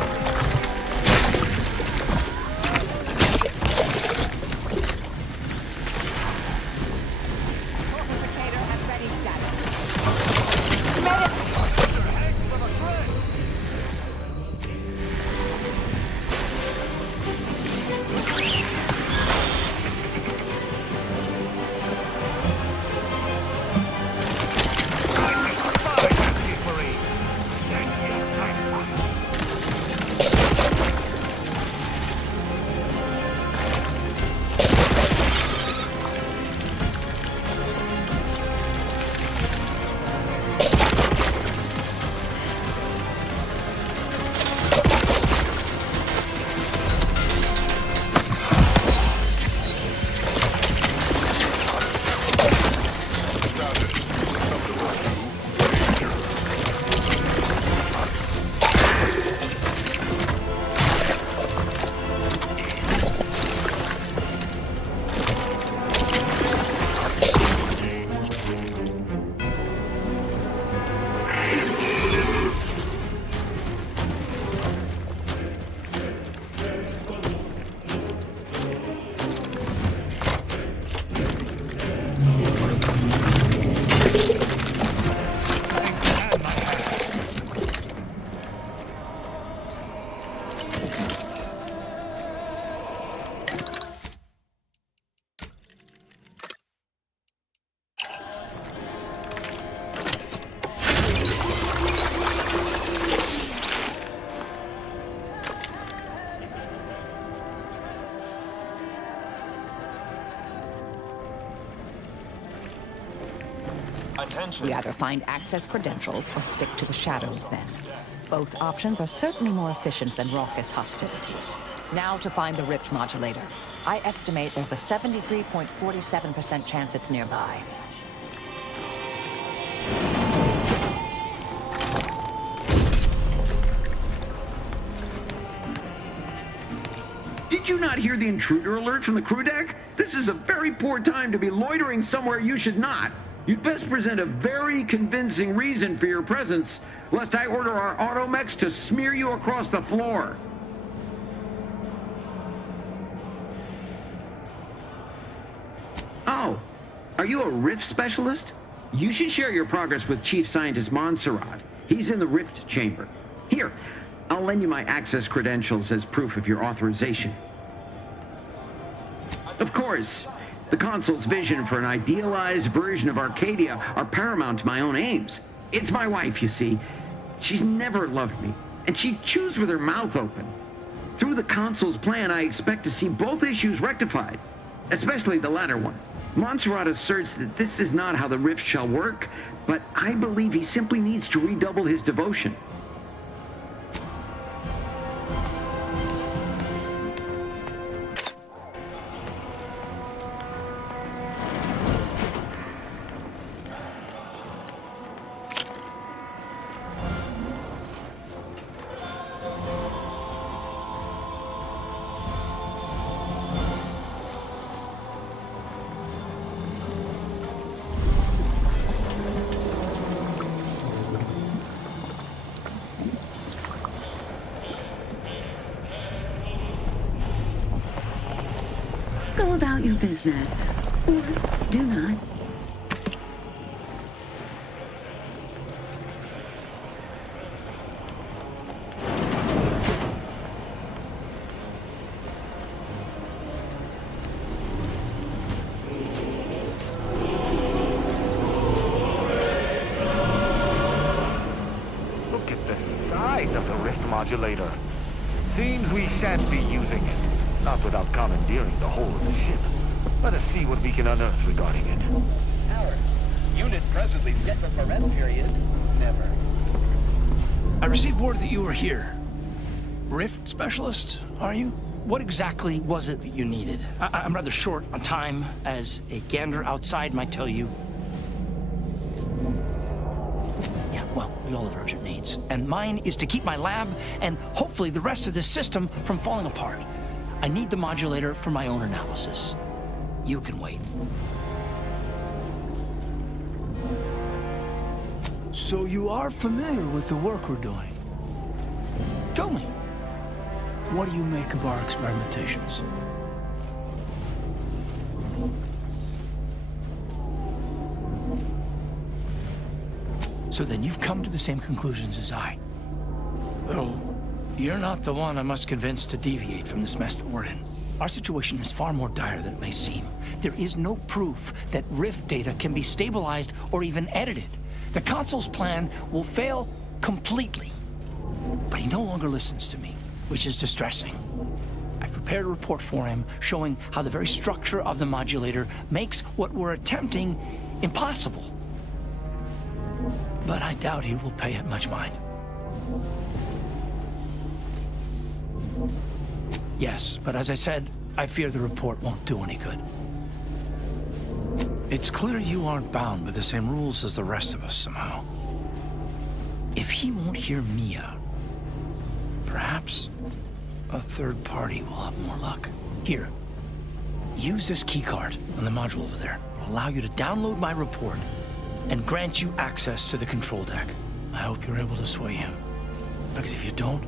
Fortificator at ready status. Medic! We either find access credentials or stick to the shadows then. Both options are certainly more efficient than raucous hostilities. Now to find the rift modulator. I estimate there's a 73.47% chance it's nearby. Did you not hear the intruder alert from the crew deck? This is a very poor time to be loitering somewhere you should not. You'd best present a very convincing reason for your presence, lest I order our automechs to smear you across the floor. Oh, are you a rift specialist? You should share your progress with Chief Scientist Montserrat. He's in the rift chamber. Here, I'll lend you my access credentials as proof of your authorization. Of course, the console's vision for an idealized version of Arcadia are paramount to my own aims. It's my wife, you see. She's never loved me, and she chews with her mouth open. Through the console's plan, I expect to see both issues rectified, especially the latter one. Montserrat asserts that this is not how the rift shall work, but I believe he simply needs to redouble his devotion. Go about your business. Or do not. Look at the size of the rift modulator. Seems we shan't be using it. Not without commandeering the whole of the ship. Let us see what we can unearth regarding it. Howard, unit presently scheduled for rest period. Never. I received word that you were here. Rift specialist, are you? What exactly was it that you needed? I'm rather short on time, as a gander outside might tell you. Yeah, well, we all have urgent needs. And mine is to keep my lab, and hopefully the rest of this system, from falling apart. I need the modulator for my own analysis. You can wait. So you are familiar with the work we're doing? Tell me, what do you make of our experimentations? So then you've come to the same conclusions as I. Though, you're not the one I must convince to deviate from this mess that we're in. Our situation is far more dire than it may seem. There is no proof that Rift data can be stabilized or even edited. The Consul's plan will fail completely. But he no longer listens to me, which is distressing. I've prepared a report for him showing how the very structure of the modulator makes what we're attempting impossible. But I doubt he will pay it much mind. Yes, but as I said, I fear the report won't do any good. It's clear you aren't bound by the same rules as the rest of us somehow. If he won't hear me out, perhaps a third party will have more luck. Here, use this keycard on the module over there. It'll allow you to download my report and grant you access to the control deck. I hope you're able to sway him. Because if you don't,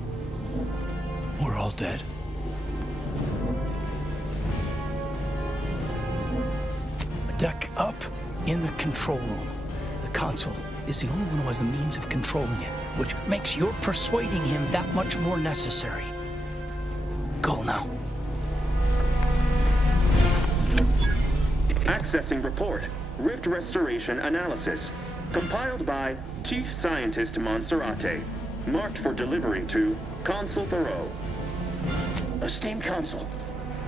we're all dead. A deck up in the control room. The console is the only one who has the means of controlling it, which makes your persuading him that much more necessary. Go now. Accessing report. Rift restoration analysis. Compiled by Chief Scientist Monserrate. Marked for delivery to Consul Thoreau. Esteemed Consul,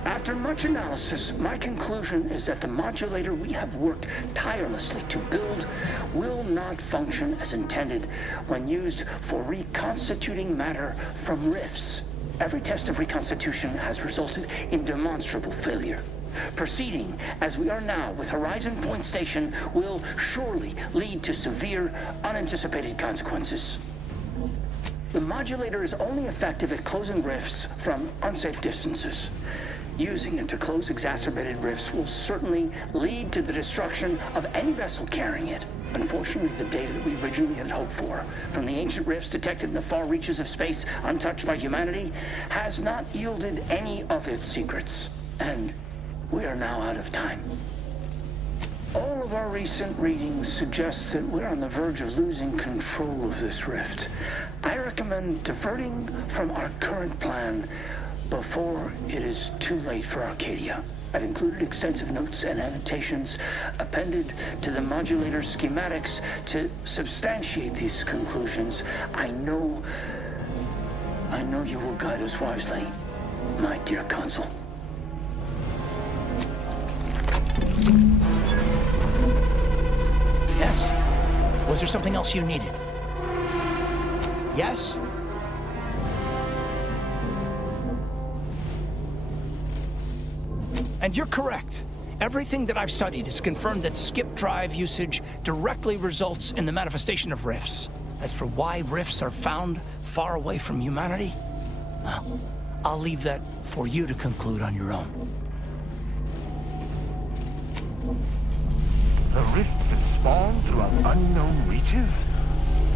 after much analysis, my conclusion is that the modulator we have worked tirelessly to build will not function as intended when used for reconstituting matter from rifts. Every test of reconstitution has resulted in demonstrable failure. Proceeding as we are now with Horizon Point Station will surely lead to severe, unanticipated consequences. The modulator is only effective at closing rifts from unsafe distances. Using it to close exacerbated rifts will certainly lead to the destruction of any vessel carrying it. Unfortunately, the data that we originally had hoped for, from the ancient rifts detected in the far reaches of space untouched by humanity, has not yielded any of its secrets. And we are now out of time. All of our recent readings suggest that we're on the verge of losing control of this rift. I recommend diverting from our current plan before it is too late for Arcadia. I've included extensive notes and annotations appended to the modulator schematics to substantiate these conclusions. I know you will guide us wisely, my dear Consul. was there something else you needed? Yes? And you're correct. Everything that I've studied has confirmed that skip drive usage directly results in the manifestation of rifts. As for why rifts are found far away from humanity, well, I'll leave that for you to conclude on your own. The rifts have spawned throughout unknown reaches?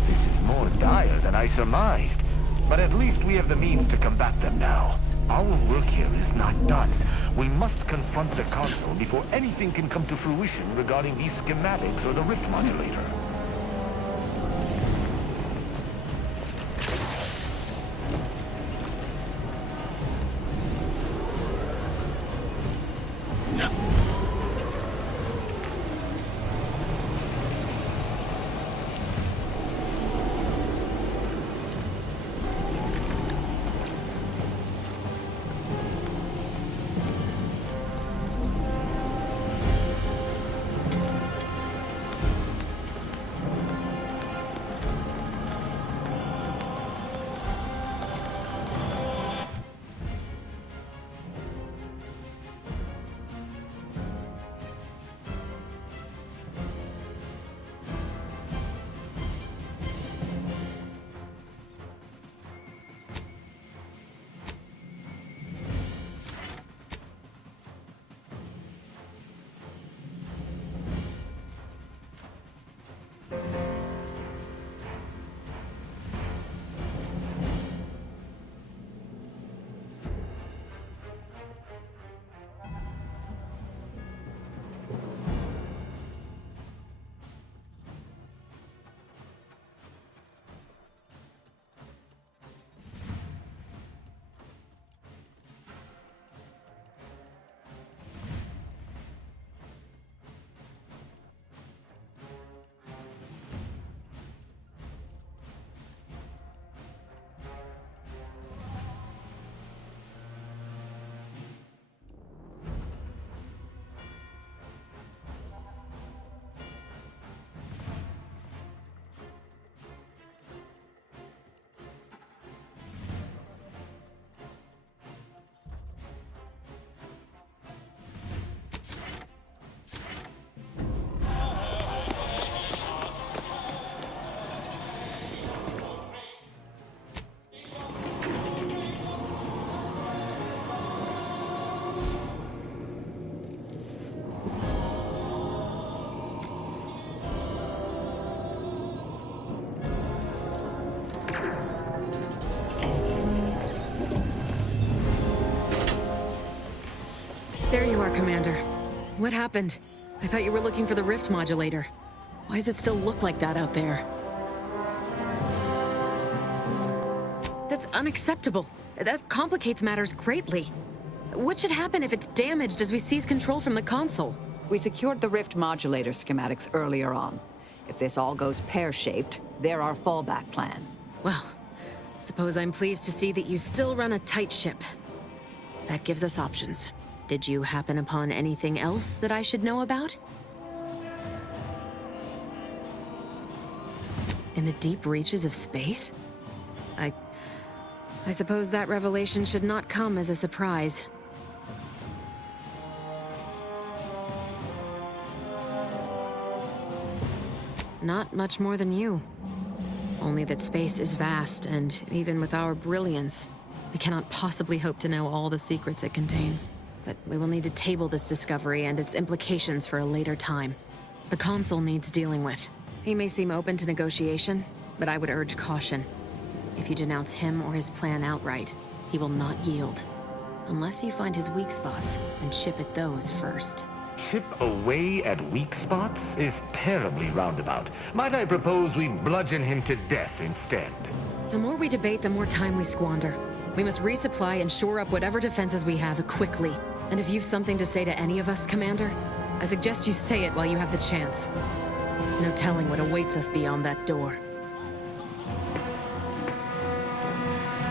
This is more dire than I surmised. But at least we have the means to combat them now. Our work here is not done. We must confront the console before anything can come to fruition regarding these schematics or the rift modulator. There you are, Commander. What happened? I thought you were looking for the rift modulator. Why does it still look like that out there? That's unacceptable. That complicates matters greatly. What should happen if it's damaged as we seize control from the console? We secured the rift modulator schematics earlier on. If this all goes pear-shaped, they're our fallback plan. Well, suppose I'm pleased to see that you still run a tight ship. That gives us options. Did you happen upon anything else that I should know about? In the deep reaches of space? I suppose that revelation should not come as a surprise. Not much more than you. Only that space is vast, and even with our brilliance, we cannot possibly hope to know all the secrets it contains. But we will need to table this discovery and its implications for a later time. The Consul needs dealing with. He may seem open to negotiation, but I would urge caution. If you denounce him or his plan outright, he will not yield. Unless you find his weak spots and chip at those first. Chip away at weak spots is terribly roundabout. Might I propose we bludgeon him to death instead? The more we debate, the more time we squander. We must resupply and shore up whatever defenses we have quickly. And if you've something to say to any of us, Commander, I suggest you say it while you have the chance. No telling what awaits us beyond that door.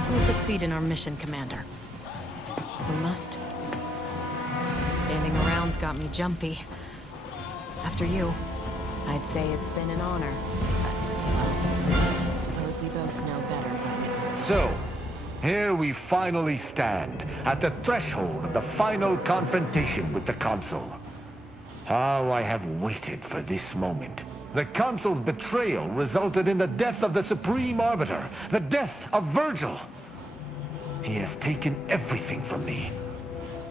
We'll succeed in our mission, Commander. We must. Standing around's got me jumpy. After you, I'd say it's been an honor. both know better by now. So, here we finally stand, at the threshold of the final confrontation with the Consul. How I have waited for this moment. The Consul's betrayal resulted in the death of the Supreme Arbiter, the death of Virgil. He has taken everything from me,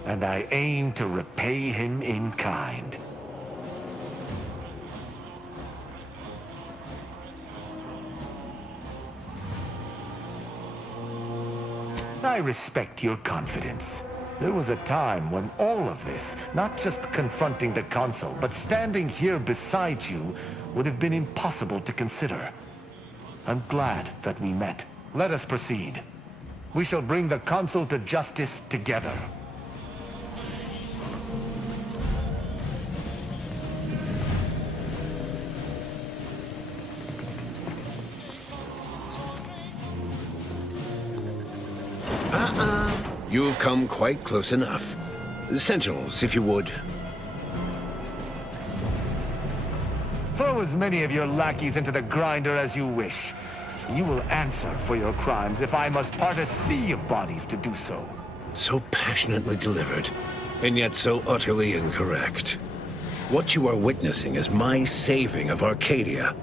and I aim to repay him in kind. I respect your confidence. There was a time when all of this, not just confronting the Consul, but standing here beside you, would have been impossible to consider. I'm glad that we met. Let us proceed. We shall bring the Consul to justice together. You've come quite close enough. Sentinels, if you would. Throw as many of your lackeys into the grinder as you wish. You will answer for your crimes if I must part a sea of bodies to do so. So passionately delivered, and yet so utterly incorrect. What you are witnessing is my saving of Arcadia,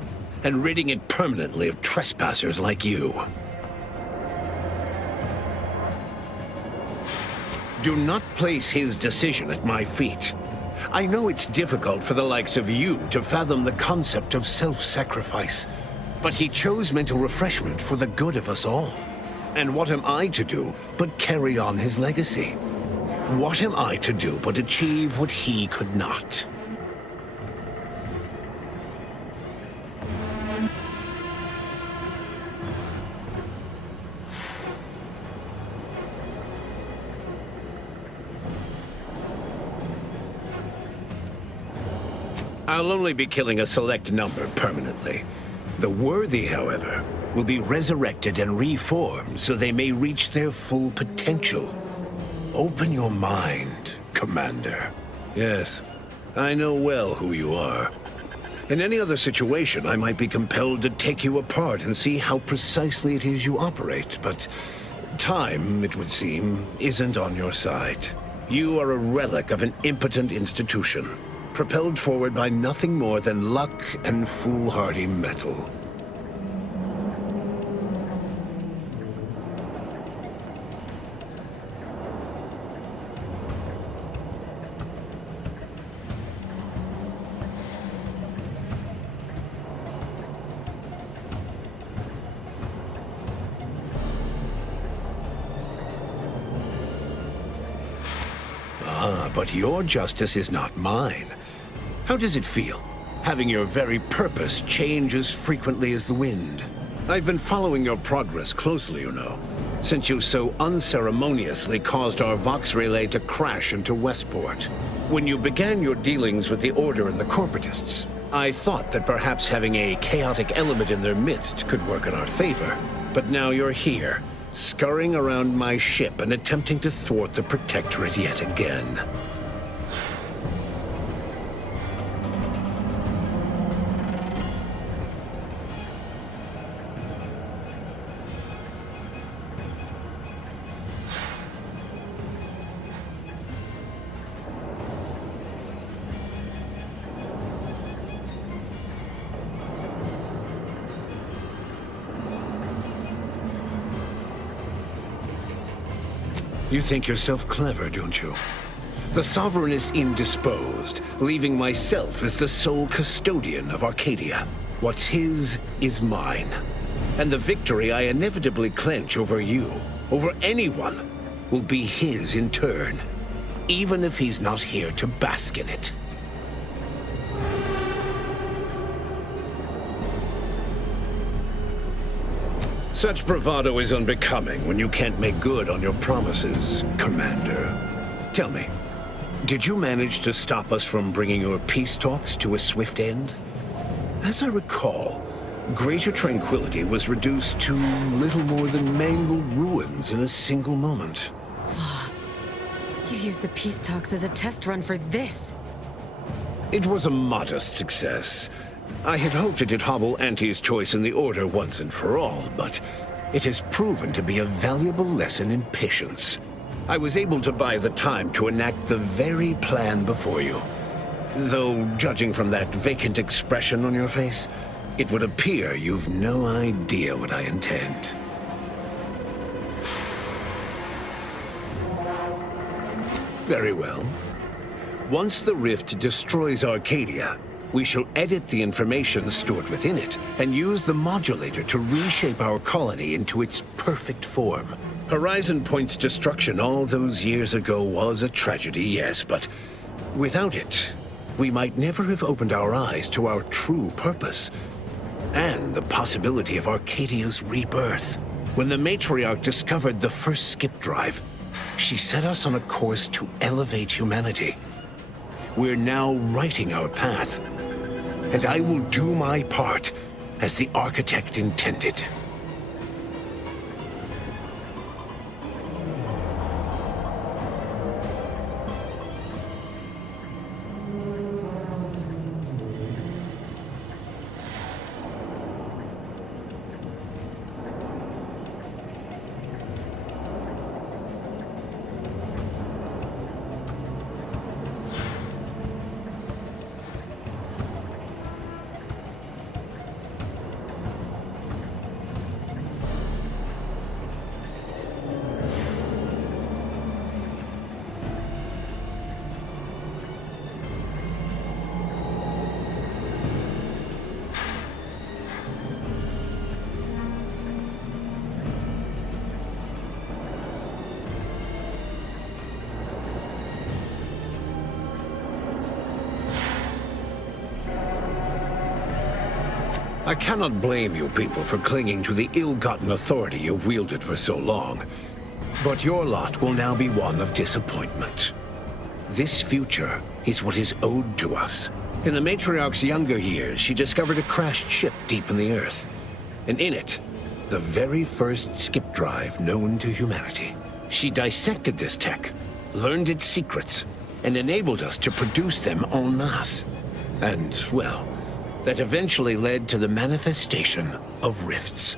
and ridding it permanently of trespassers like you. Do not place his decision at my feet. I know it's difficult for the likes of you to fathom the concept of self-sacrifice, but he chose mental refreshment for the good of us all. And what am I to do but carry on his legacy? What am I to do but achieve what he could not? I'll only be killing a select number permanently. The worthy, however, will be resurrected and reformed so they may reach their full potential. Open your mind, Commander. Yes, I know well who you are. In any other situation, I might be compelled to take you apart and see how precisely it is you operate, but time, it would seem, isn't on your side. You are a relic of an impotent institution, propelled forward by nothing more than luck and foolhardy metal. But your justice is not mine. How does it feel, having your very purpose change as frequently as the wind? I've been following your progress closely, you know, since you so unceremoniously caused our Vox relay to crash into Westport. When you began your dealings with the Order and the Corporatists, I thought that perhaps having a chaotic element in their midst could work in our favor. But now you're here, scurrying around my ship and attempting to thwart the Protectorate yet again. You think yourself clever, don't you? The Sovereign is indisposed, leaving myself as the sole custodian of Arcadia. What's his is mine. And the victory I inevitably clench over you, over anyone, will be his in turn, even if he's not here to bask in it. Such bravado is unbecoming when you can't make good on your promises, Commander. Tell me, did you manage to stop us from bringing your peace talks to a swift end? As I recall, Greater Tranquility was reduced to little more than mangled ruins in a single moment. You used the peace talks as a test run for this. It was a modest success. I had hoped it'd hobble Auntie's choice in the Order once and for all, but it has proven to be a valuable lesson in patience. I was able to buy the time to enact the very plan before you. Though, judging from that vacant expression on your face, it would appear you've no idea what I intend. Very well. Once the rift destroys Arcadia, we shall edit the information stored within it and use the modulator to reshape our colony into its perfect form. Horizon Point's destruction all those years ago was a tragedy, yes, but without it, we might never have opened our eyes to our true purpose and the possibility of Arcadia's rebirth. When the Matriarch discovered the first skip drive, she set us on a course to elevate humanity. We're now writing our path, and I will do my part as the architect intended. I cannot blame you people for clinging to the ill-gotten authority you've wielded for so long. But your lot will now be one of disappointment. This future is what is owed to us. In the Matriarch's younger years, she discovered a crashed ship deep in the Earth. And in it, the very first skip drive known to humanity. She dissected this tech, learned its secrets, and enabled us to produce them en masse. And, well, that eventually led to the manifestation of rifts.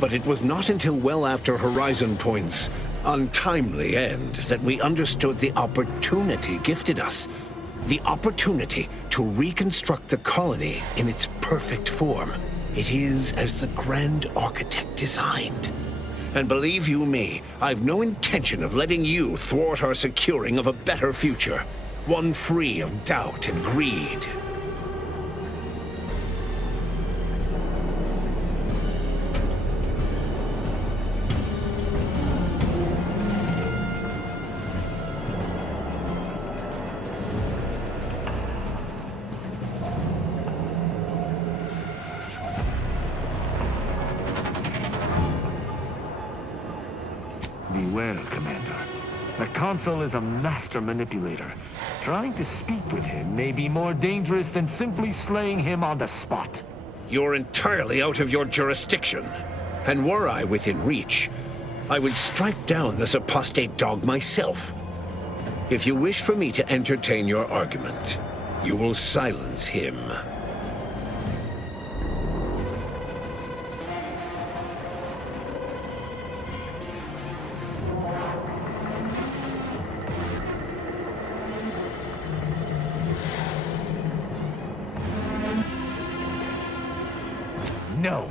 But it was not until well after Horizon Point's untimely end that we understood the opportunity gifted us. The opportunity to reconstruct the colony in its perfect form. It is as the Grand Architect designed. And believe you me, I've no intention of letting you thwart our securing of a better future. One free of doubt and greed. Beware, Commander. The Consul is a master manipulator. Trying to speak with him may be more dangerous than simply slaying him on the spot. You're entirely out of your jurisdiction. And were I within reach, I would strike down this apostate dog myself. If you wish for me to entertain your argument, you will silence him. No.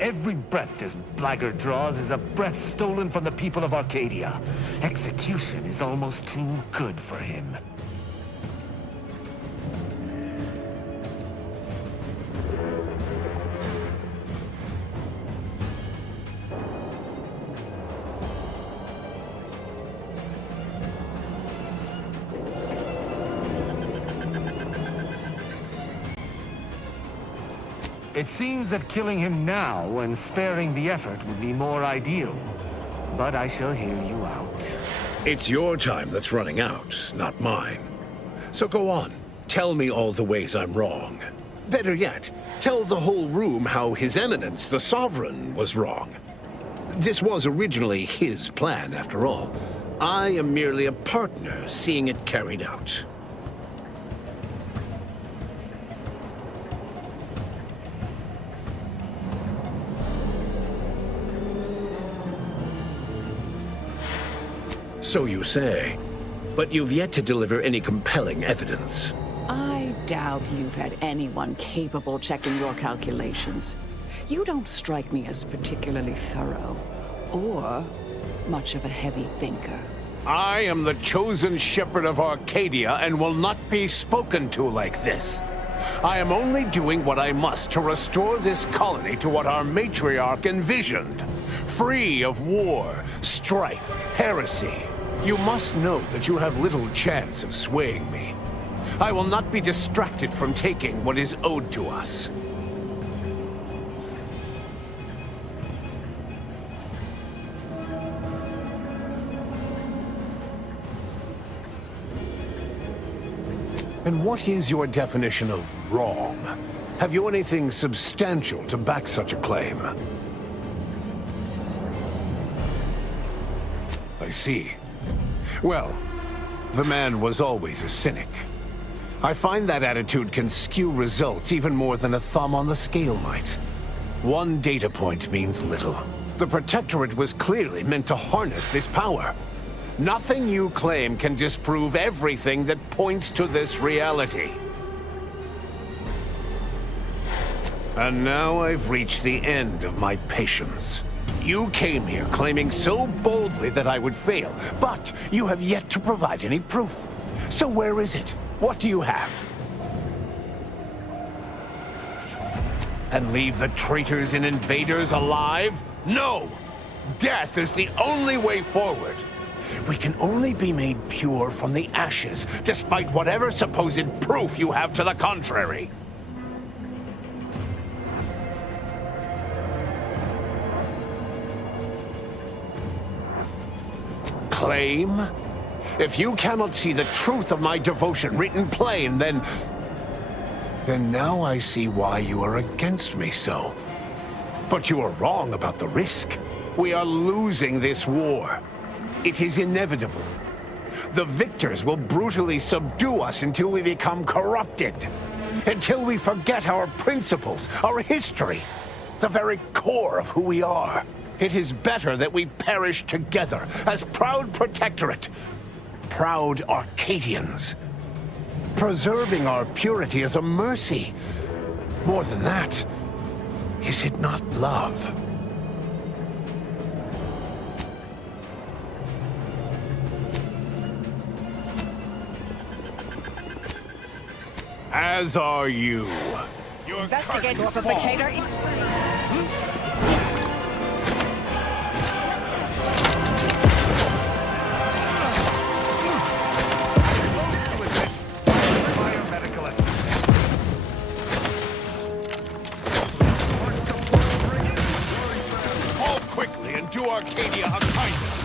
Every breath this blackguard draws is a breath stolen from the people of Arcadia. Execution is almost too good for him. It seems that killing him now and sparing the effort would be more ideal. But I shall hear you out. It's your time that's running out, not mine. So go on. Tell me all the ways I'm wrong. Better yet, tell the whole room how His Eminence, the Sovereign, was wrong. This was originally his plan, after all. I am merely a partner seeing it carried out. So you say. But you've yet to deliver any compelling evidence. I doubt you've had anyone capable checking your calculations. You don't strike me as particularly thorough, or much of a heavy thinker. I am the chosen shepherd of Arcadia and will not be spoken to like this. I am only doing what I must to restore this colony to what our matriarch envisioned. Free of war, strife, heresy. You must know that you have little chance of swaying me. I will not be distracted from taking what is owed to us. And what is your definition of wrong? Have you anything substantial to back such a claim? I see. Well, the man was always a cynic. I find that attitude can skew results even more than a thumb on the scale might. One data point means little. The Protectorate was clearly meant to harness this power. Nothing you claim can disprove everything that points to this reality. And now I've reached the end of my patience. You came here claiming so boldly that I would fail, but you have yet to provide any proof. So where is it? What do you have? And leave the traitors and invaders alive? No! Death is the only way forward. We can only be made pure from the ashes, despite whatever supposed proof you have to the contrary. Claim? If you cannot see the truth of my devotion written plain, then now I see why you are against me so. But you are wrong about the risk. We are losing this war. It is inevitable. The victors will brutally subdue us until we become corrupted. Until we forget our principles, our history, the very core of who we are. It is better that we perish together as proud Protectorate, proud Arcadians. Preserving our purity is a mercy. More than that, is it not love? As are you. Investigate Mortificator. Call quickly and do Arcadia a kindness.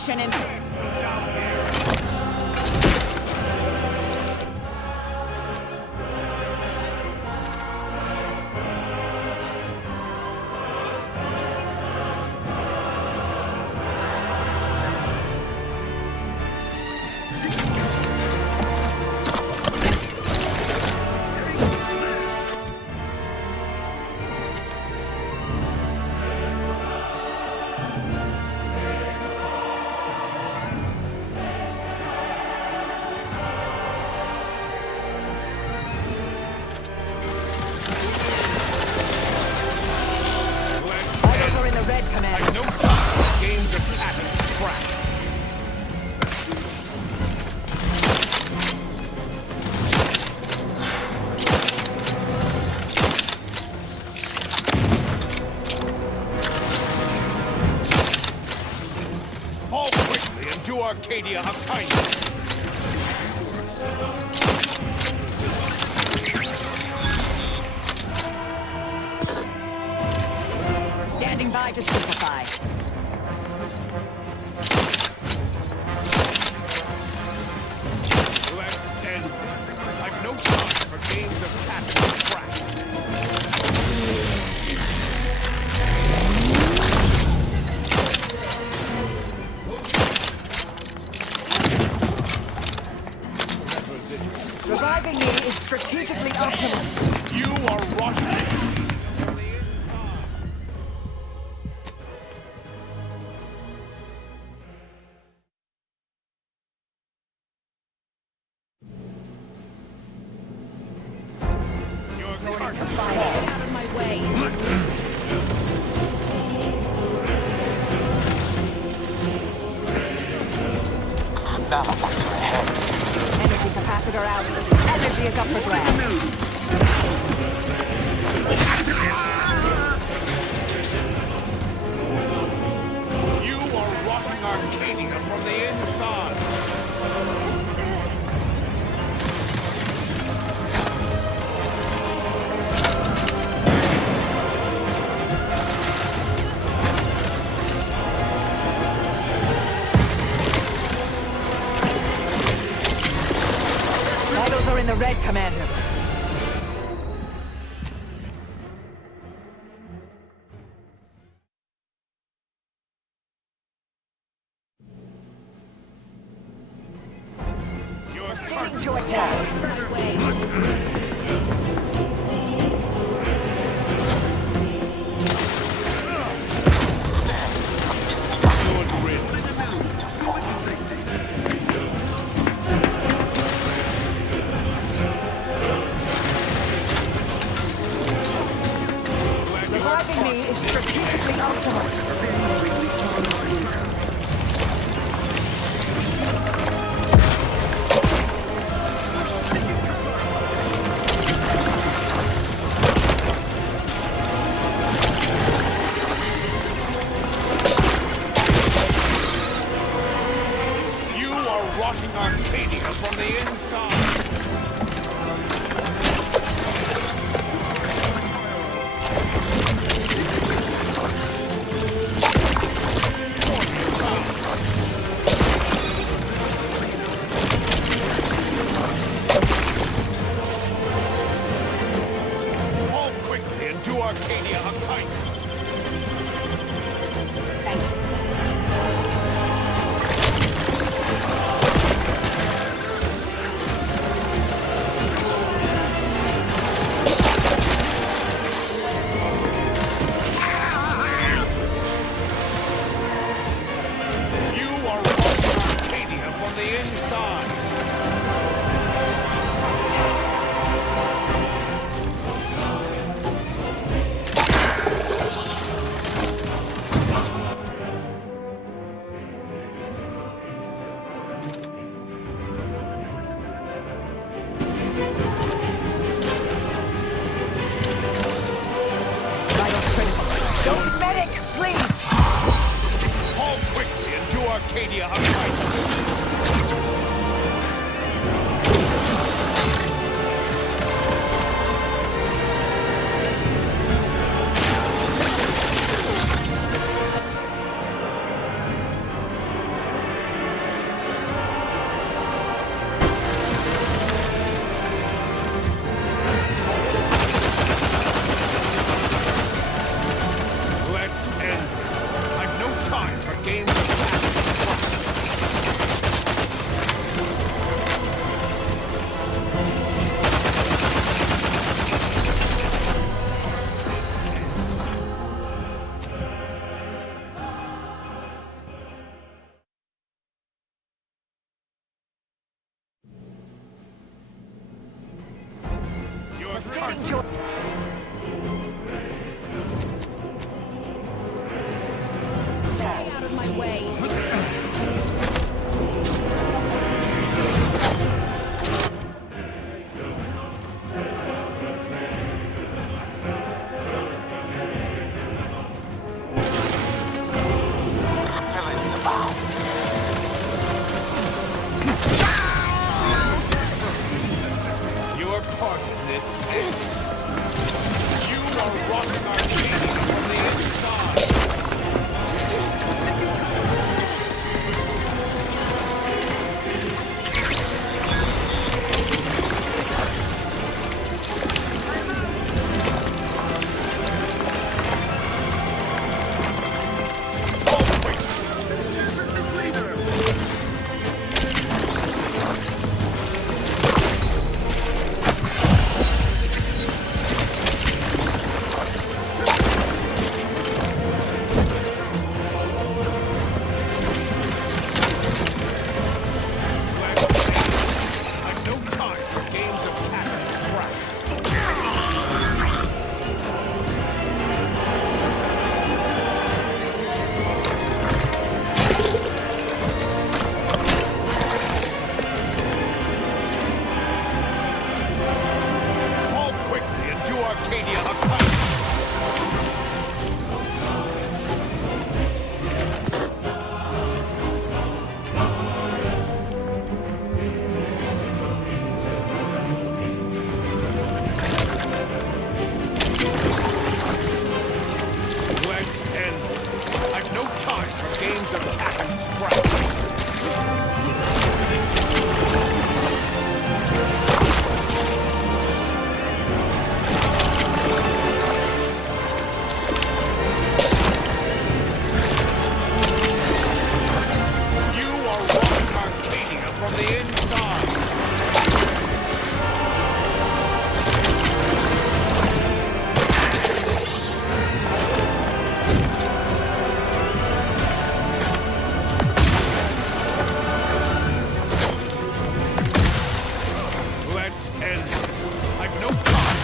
station in... Arcadia of kindness. Standing by to simplify. Let's end this. I've no time for games of cat and crap. Reviving me is strategically optimal. You are rotten. You're going to fight us. Out of my way. Energy capacitor out. Energy is up for grabs. You are rotting Arcadia from the inside. Vitals are in the red, Commander. You're Starting to attack. Reviving me is strategically optimal. You are rotting Arcadia from the inside. Fall quickly and do Arcadia a kindness. Thank you. You are rotting Arcadia from the inside. Vitals critical. Don't medic, please. Fall quickly and do Arcadia a kindness. want your... Stay out of my way. Your part in this ends. You are rotting our kingdom from the inside. I've no time for games of cat and scrap. Fall quickly and do Arcadia a kindness. Let's end this. I've no time for games of cat and scrap. You are rotting Arcadia from the inside. Let's end this. I've no time.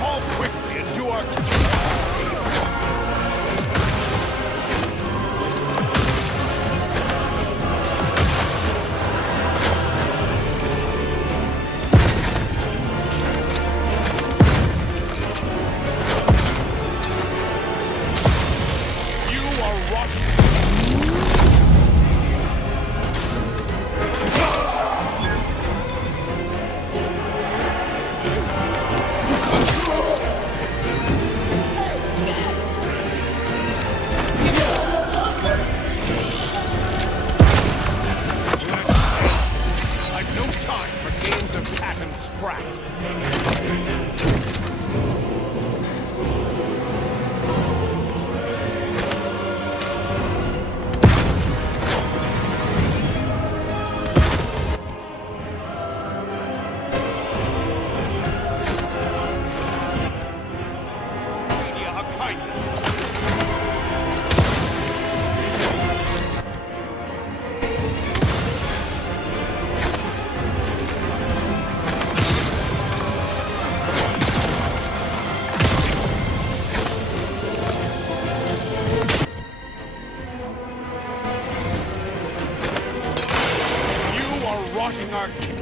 Fall quickly and do our... You are rotten. I've no time for games of cat and sprat. Arcadia a kindness. You are rotting Arcadia.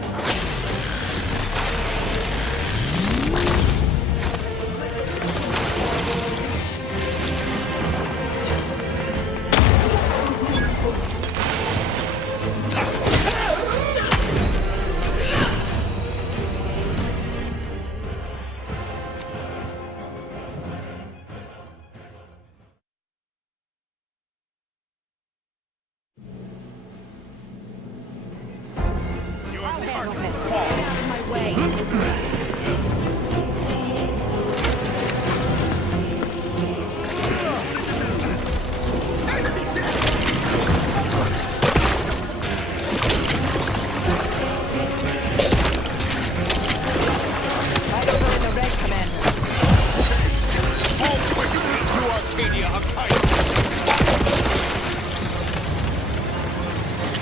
Your carcass Stay out of my way.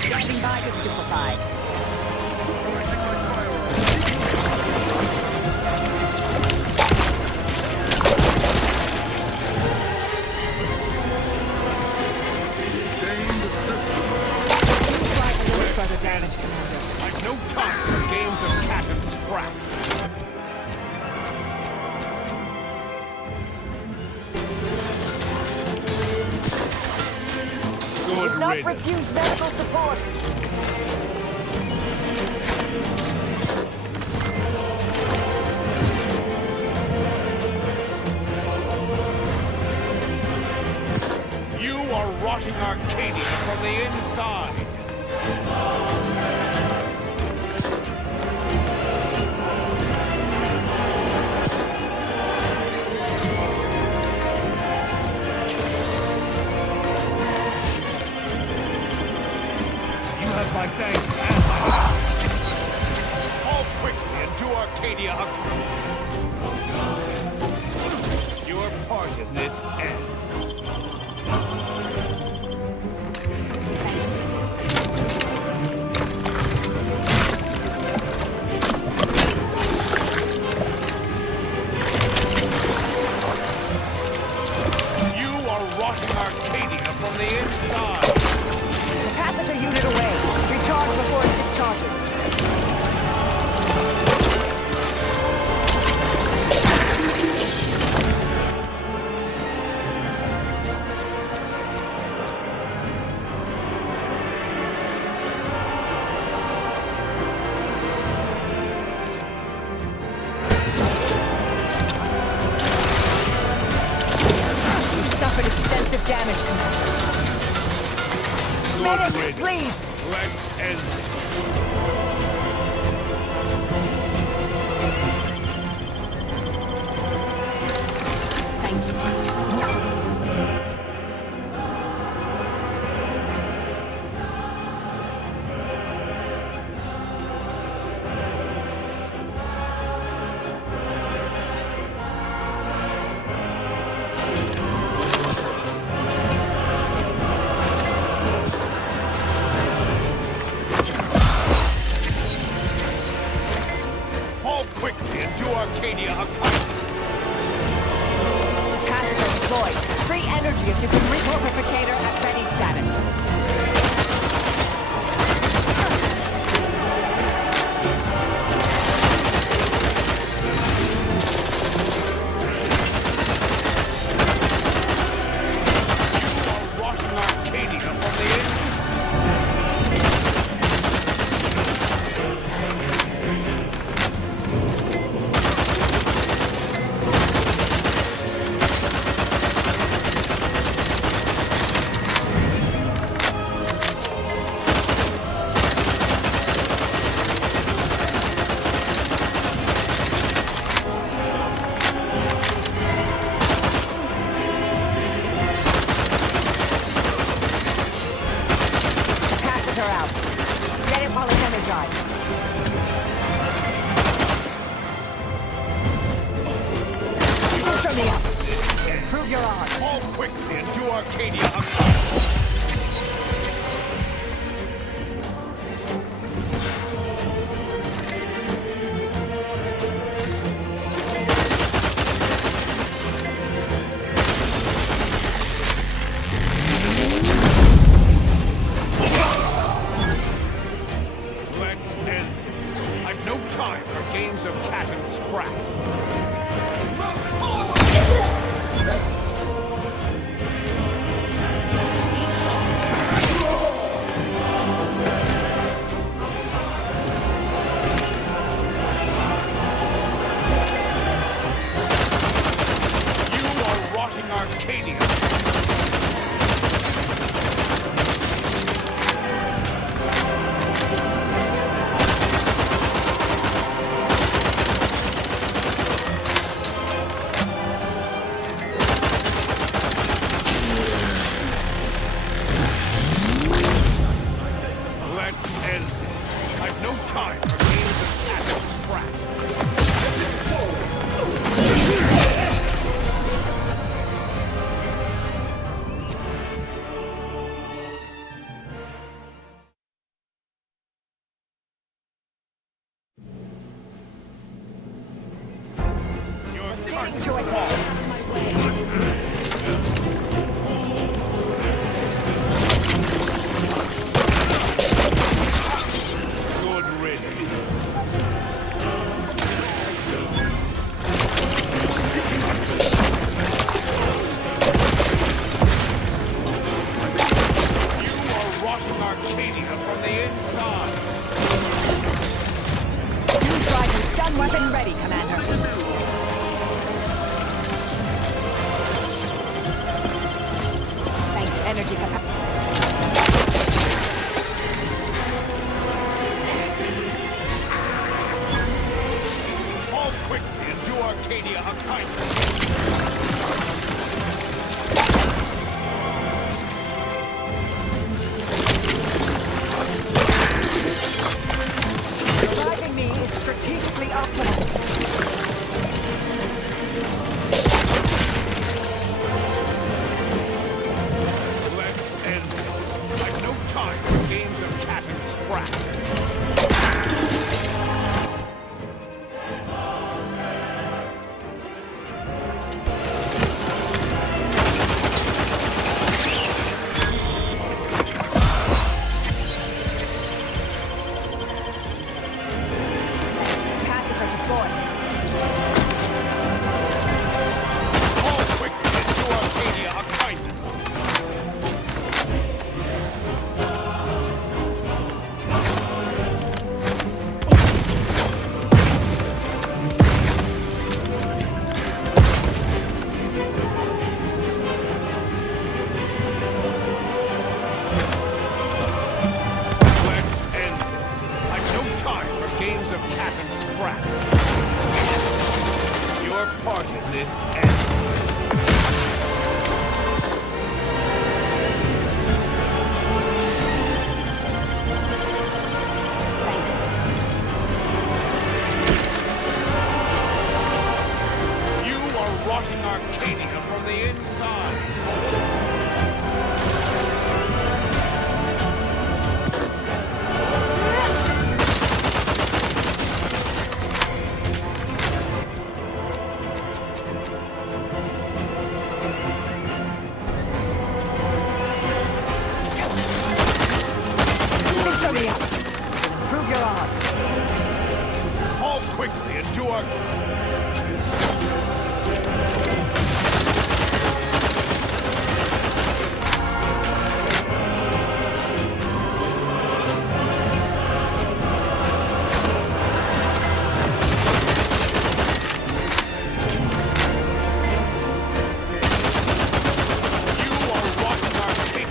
Standing by to stupefy. Further damage, Commander. I've no time for games of cat and sprat. Good not refuse medical support. You are rotting Arcadia from the inside. My thanks and my All quickly and do Arcadia a... Your part in this ends. You are rotting Arcadia from the inside. Capacitor unit away. Recharge before it discharges. You suffered extensive damage, Commander. Medic, please! Let's end it. Thank you. Quickly and do Arcadia a kindness. Capacitor deployed. Free energy if you can recorpificator at ready status. Rotting Arcadia from the inside. Improve your odds. All quickly and do Arcadia a Let's end this. I've no time for games of cat and sprat. Each rotting Arcadia from the inside. Fuse driver stun weapon ready, Commander. Thank energy capacity. Fall quickly and do Arcadia a kindness. Reviving me is strategically optimal. Let's end this. I've no time for games of cat and sprat. Capacitor deployed. Fall quickly and do Arcadia a kindness. Let's end this. I've no time for games of cat and sprat. Your part in this ends. You are rotting Arcadia from the inside. Victory! Improve your odds. Fall quickly and do our... You are rotting Arcadia.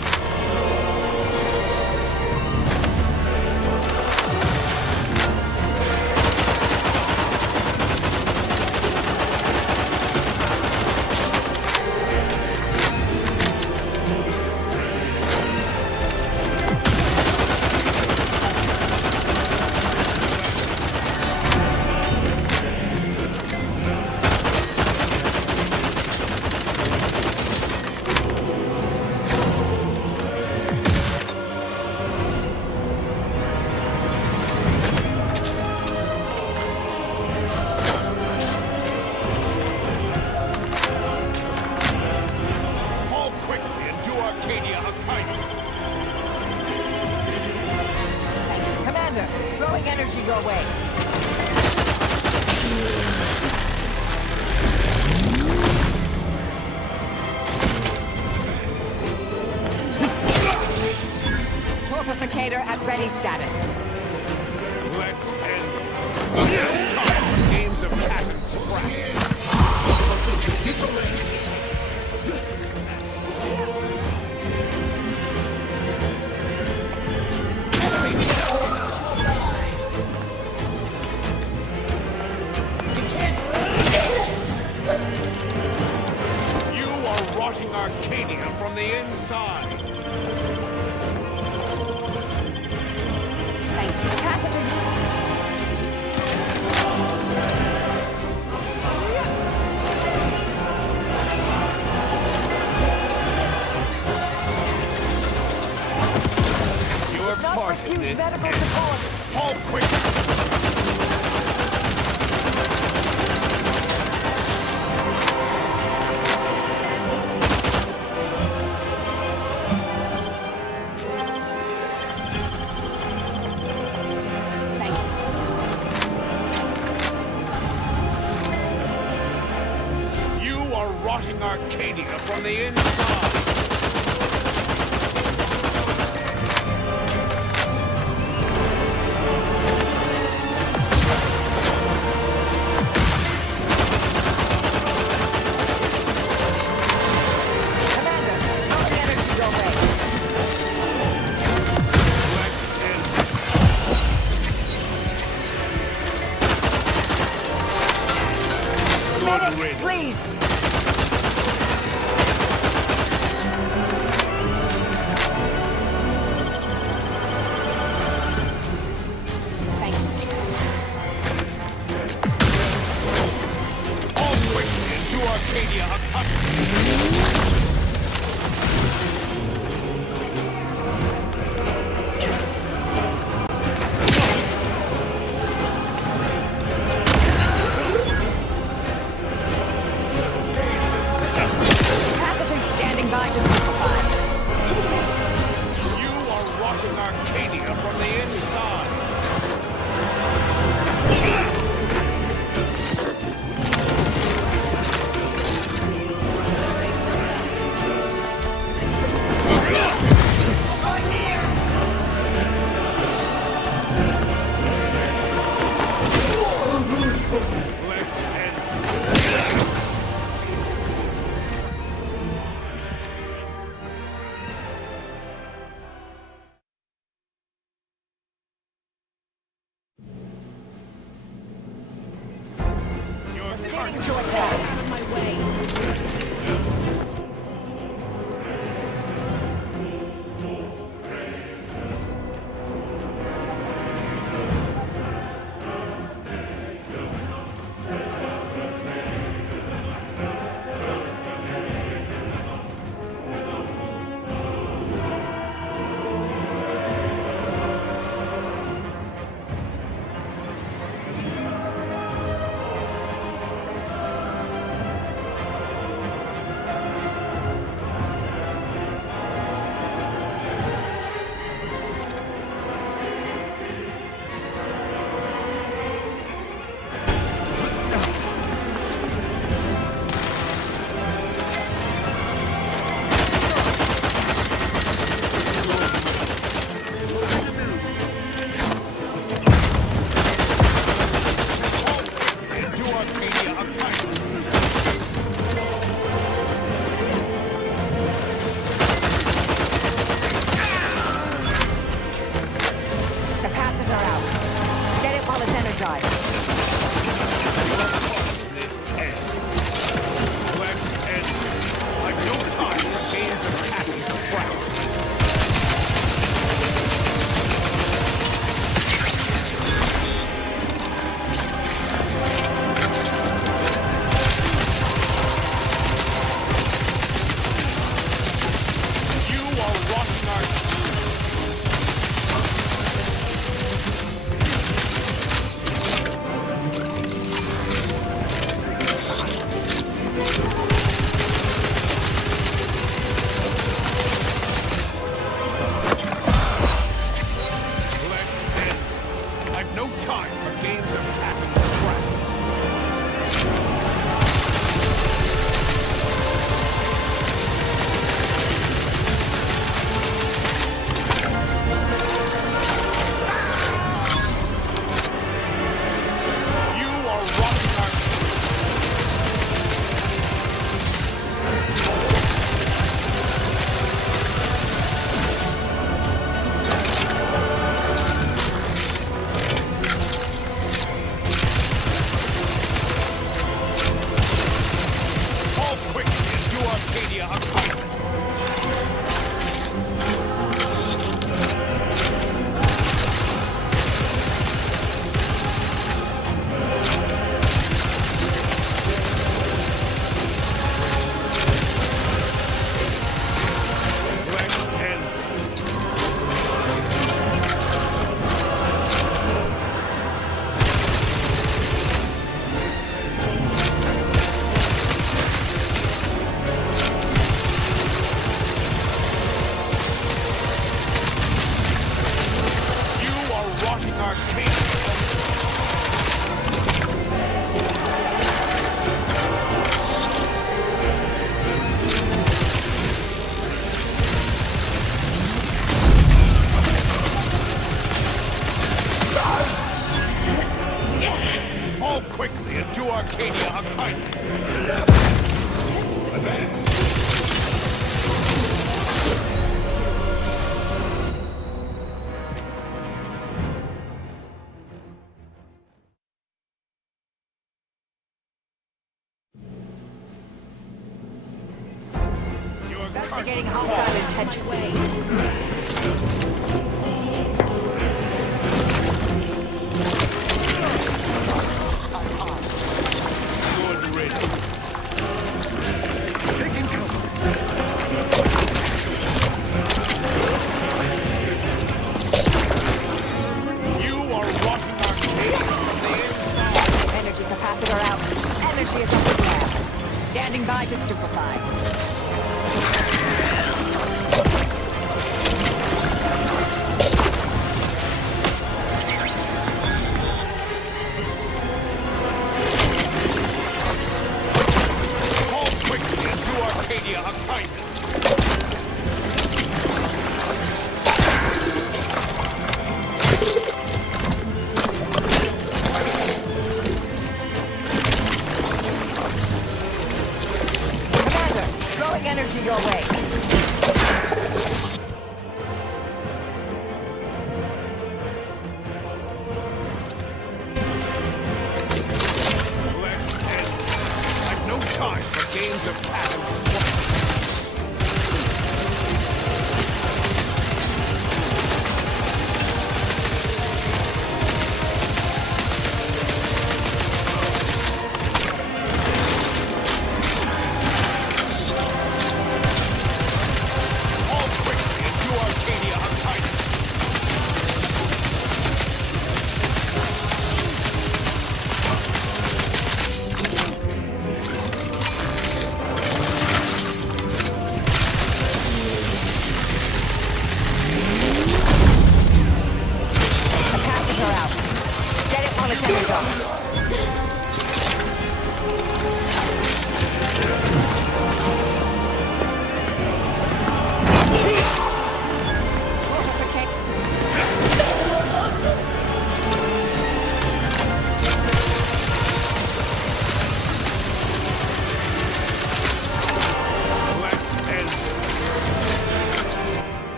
Fall quickly and do Arcadia a kindness. Commander, throwing energy your way. Torpificator at ready status. Let's end this. No time for games of cat and sprat. You are rotting Arcadia from the inside. Thank you. Capacitor. Your part in this medical ends. support. Fall quickly. You are rotting Arcadia from the inside. rocking Arcadia from the inside. Investigating hostile intentions. Standing by to stupefy.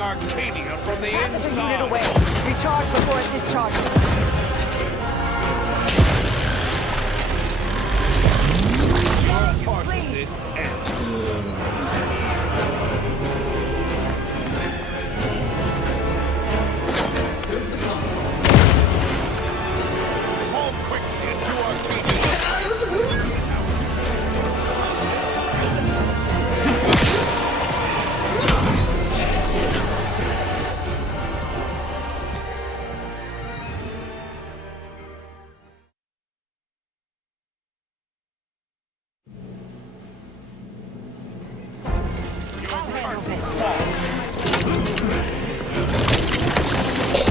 Arcadia from the Passive inside. unit away. Recharge before it discharges. Your part of this ends. Fall quickly into Arcadia.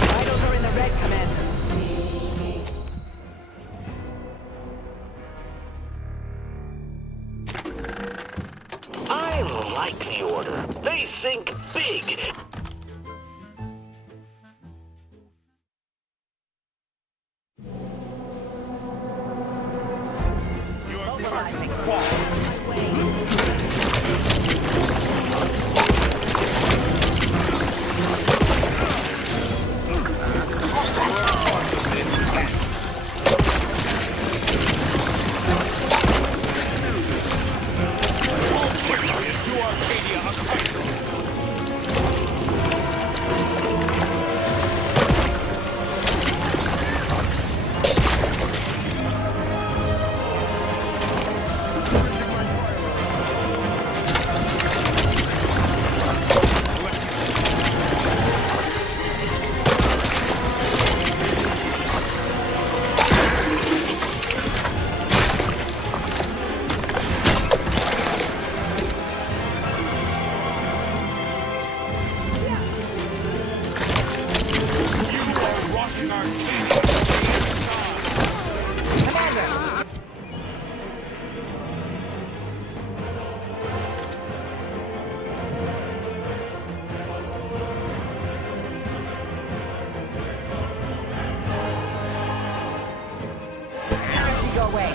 Vitals are in the red, Commander. I like the Order. They think big. Mobilizing. Fall. Go away.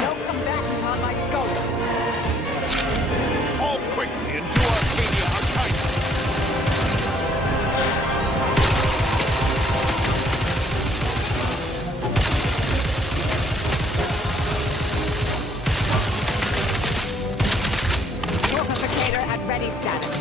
Don't come back on my scopes. Fall quickly into Arcadia Arcadia. Fortificator at ready status.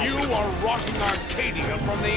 You are rotting Arcadia from the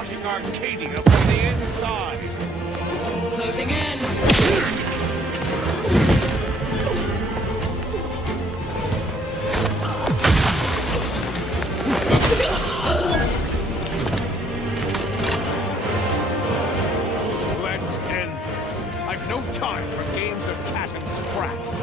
rotting Arcadia from the inside. Closing in. Let's end this. I've no time for games of cat and sprat.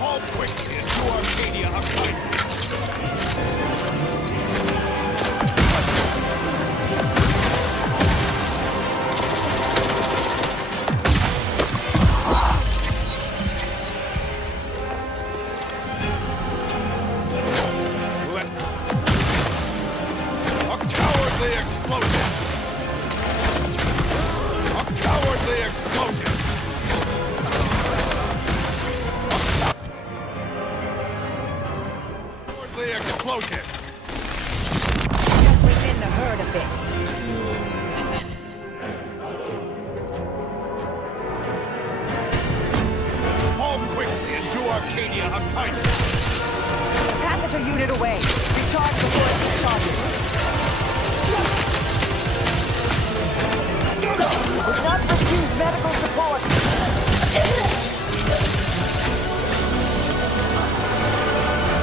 All quickly into Arcadia Uprising. A cowardly explosion! A cowardly explosion! Cowardly explosion! Just within the herd a bit. Fall quickly and do Arcadia Uprising! Capacitor unit away. Recharge before it discharges. Do not refuse medical support.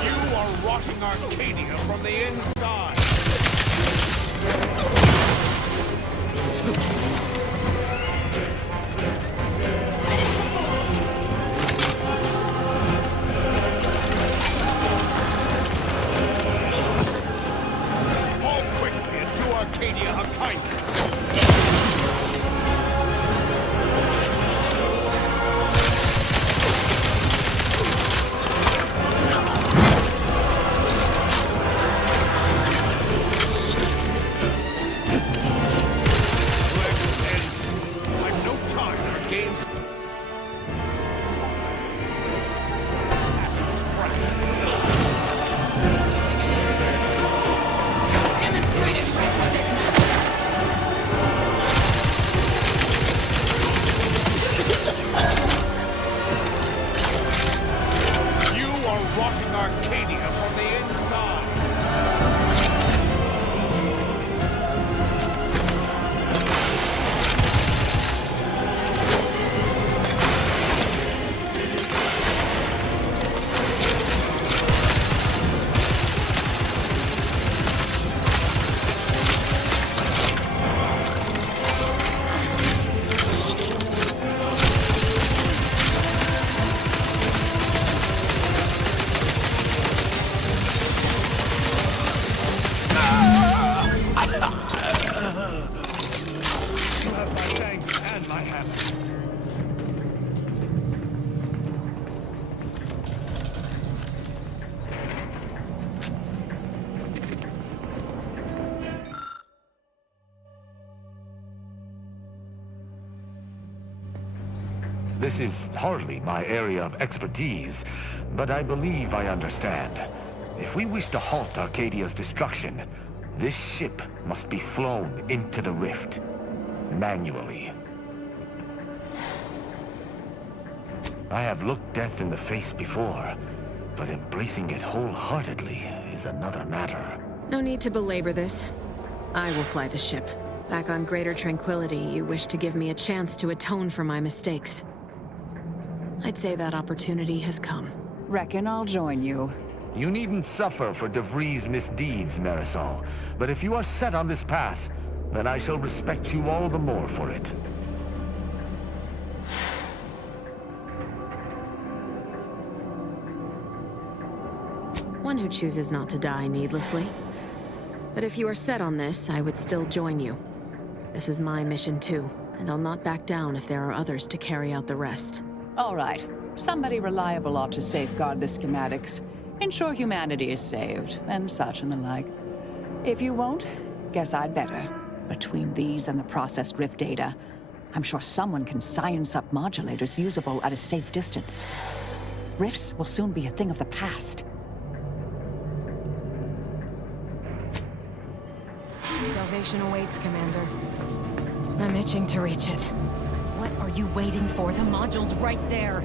You are rotting Arcadia from the inside! Fall quickly and do Arcadia a kindness! I've no time for games. Demonstrated requisite master. You are rotting Arcadia from the inside. You have my thanks and my hammer. This is hardly my area of expertise, but I believe I understand. If we wish to halt Arcadia's destruction, this ship must be flown into the rift. Manually. I have looked death in the face before, but embracing it wholeheartedly is another matter. No need to belabor this. I will fly the ship. Back on greater tranquility, you wish to give me a chance to atone for my mistakes. I'd say that opportunity has come. Reckon I'll join you. You needn't suffer for De Vries' misdeeds, Marisol. But if you are set on this path, then I shall respect you all the more for it. One who chooses not to die needlessly. But if you are set on this, I would still join you. This is my mission too, and I'll not back down if there are others to carry out the rest. All right. Somebody reliable ought to safeguard the schematics, ensure humanity is saved, and such and the like. If you won't, guess I'd better. Between these and the processed rift data, I'm sure someone can science up modulators usable at a safe distance. Rifts will soon be a thing of the past. Salvation awaits, Commander. I'm itching to reach it. What are you waiting for? The module's right there.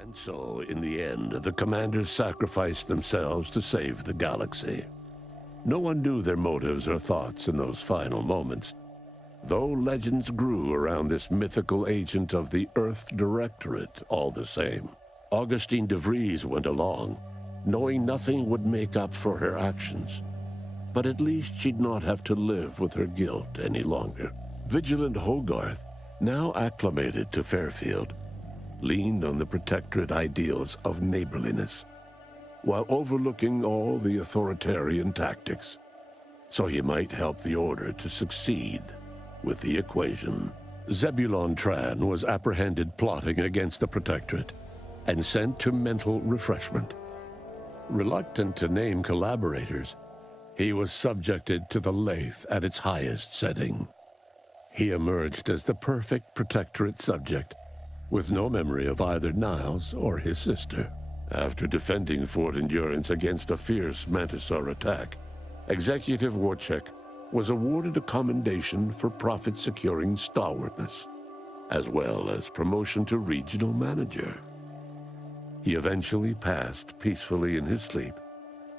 And so, in the end, the commanders sacrificed themselves to save the galaxy. No one knew their motives or thoughts in those final moments, though legends grew around this mythical agent of the Earth Directorate all the same. Augustine de Vries went along, knowing nothing would make up for her actions. But at least she'd not have to live with her guilt any longer. Vigilant Hogarth, now acclimated to Fairfield, leaned on the Protectorate ideals of neighborliness, while overlooking all the authoritarian tactics, so he might help the Order to succeed with the equation. Zebulon Tran was apprehended plotting against the Protectorate and sent to mental refreshment. Reluctant to name collaborators, he was subjected to the lathe at its highest setting. He emerged as the perfect Protectorate subject, with no memory of either Niles or his sister. After defending Fort Endurance against a fierce Mantisaur attack, Executive Warchek was awarded a commendation for profit-securing stalwartness, as well as promotion to regional manager. He eventually passed peacefully in his sleep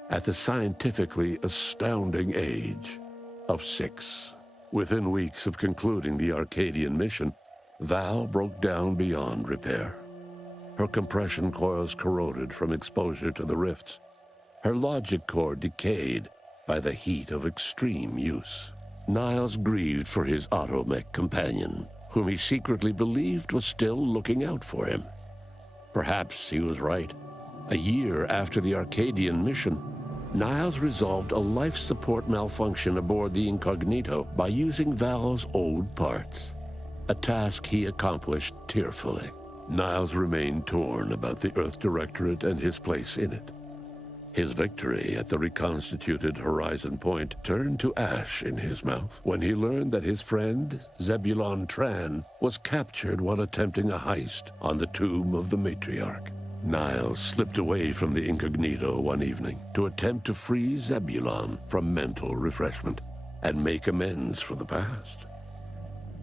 at the scientifically astounding age of 6. Within weeks of concluding the Arcadian mission, Val broke down beyond repair. Her compression coils corroded from exposure to the rifts. Her logic core decayed by the heat of extreme use. Niles grieved for his automech companion, whom he secretly believed was still looking out for him. Perhaps he was right. A year after the Arcadian mission, Niles resolved a life support malfunction aboard the Incognito by using Val's old parts, a task he accomplished tearfully. Niles remained torn about the Earth Directorate and his place in it. His victory at the reconstituted Horizon Point turned to ash in his mouth when he learned that his friend, Zebulon Tran, was captured while attempting a heist on the tomb of the matriarch. Niles slipped away from the Incognito one evening to attempt to free Zebulon from mental refreshment and make amends for the past.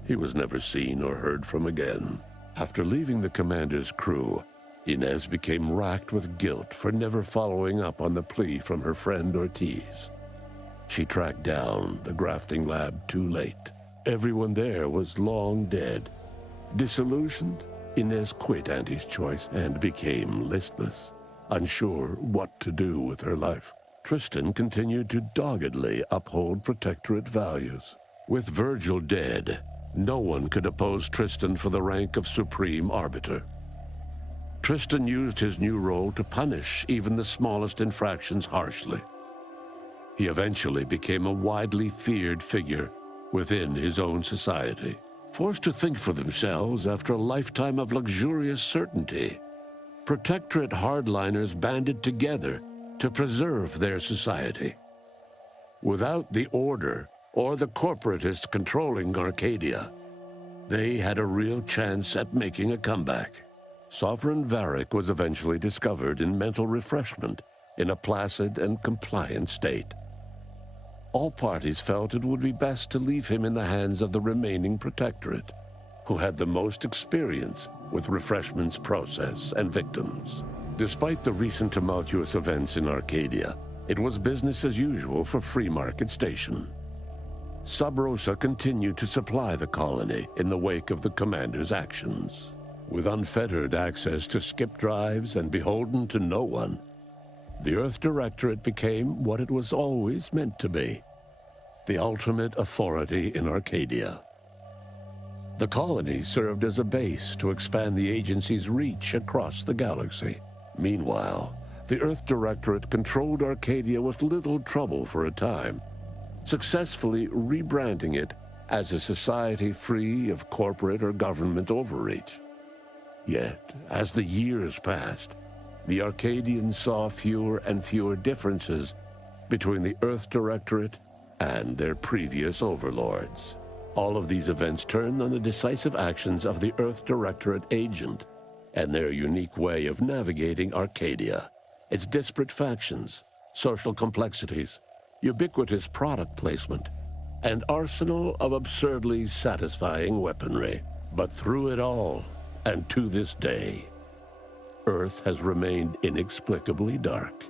He was never seen or heard from again. After leaving the commander's crew, Inez became racked with guilt for never following up on the plea from her friend Ortiz. She tracked down the grafting lab too late. Everyone there was long dead. Disillusioned, Inez quit Auntie's choice and became listless, unsure what to do with her life. Tristan continued to doggedly uphold Protectorate values. With Virgil dead, no one could oppose Tristan for the rank of Supreme Arbiter. Tristan used his new role to punish even the smallest infractions harshly. He eventually became a widely feared figure within his own society. Forced to think for themselves after a lifetime of luxurious certainty, Protectorate hardliners banded together to preserve their society. Without the Order or the corporatists controlling Arcadia, they had a real chance at making a comeback. Sovereign Varric was eventually discovered in mental refreshment in a placid and compliant state. All parties felt it would be best to leave him in the hands of the remaining Protectorate, who had the most experience with refreshment's process and victims. Despite the recent tumultuous events in Arcadia, it was business as usual for Free Market Station. Sub Rosa continued to supply the colony in the wake of the commander's actions. With unfettered access to skip drives and beholden to no one, the Earth Directorate became what it was always meant to be, the ultimate authority in Arcadia. The colony served as a base to expand the agency's reach across the galaxy. Meanwhile, the Earth Directorate controlled Arcadia with little trouble for a time, successfully rebranding it as a society free of corporate or government overreach. Yet, as the years passed, the Arcadians saw fewer and fewer differences between the Earth Directorate and their previous overlords. All of these events turned on the decisive actions of the Earth Directorate agent and their unique way of navigating Arcadia, its disparate factions, social complexities, ubiquitous product placement, and arsenal of absurdly satisfying weaponry. But through it all, and to this day, Earth has remained inexplicably dark.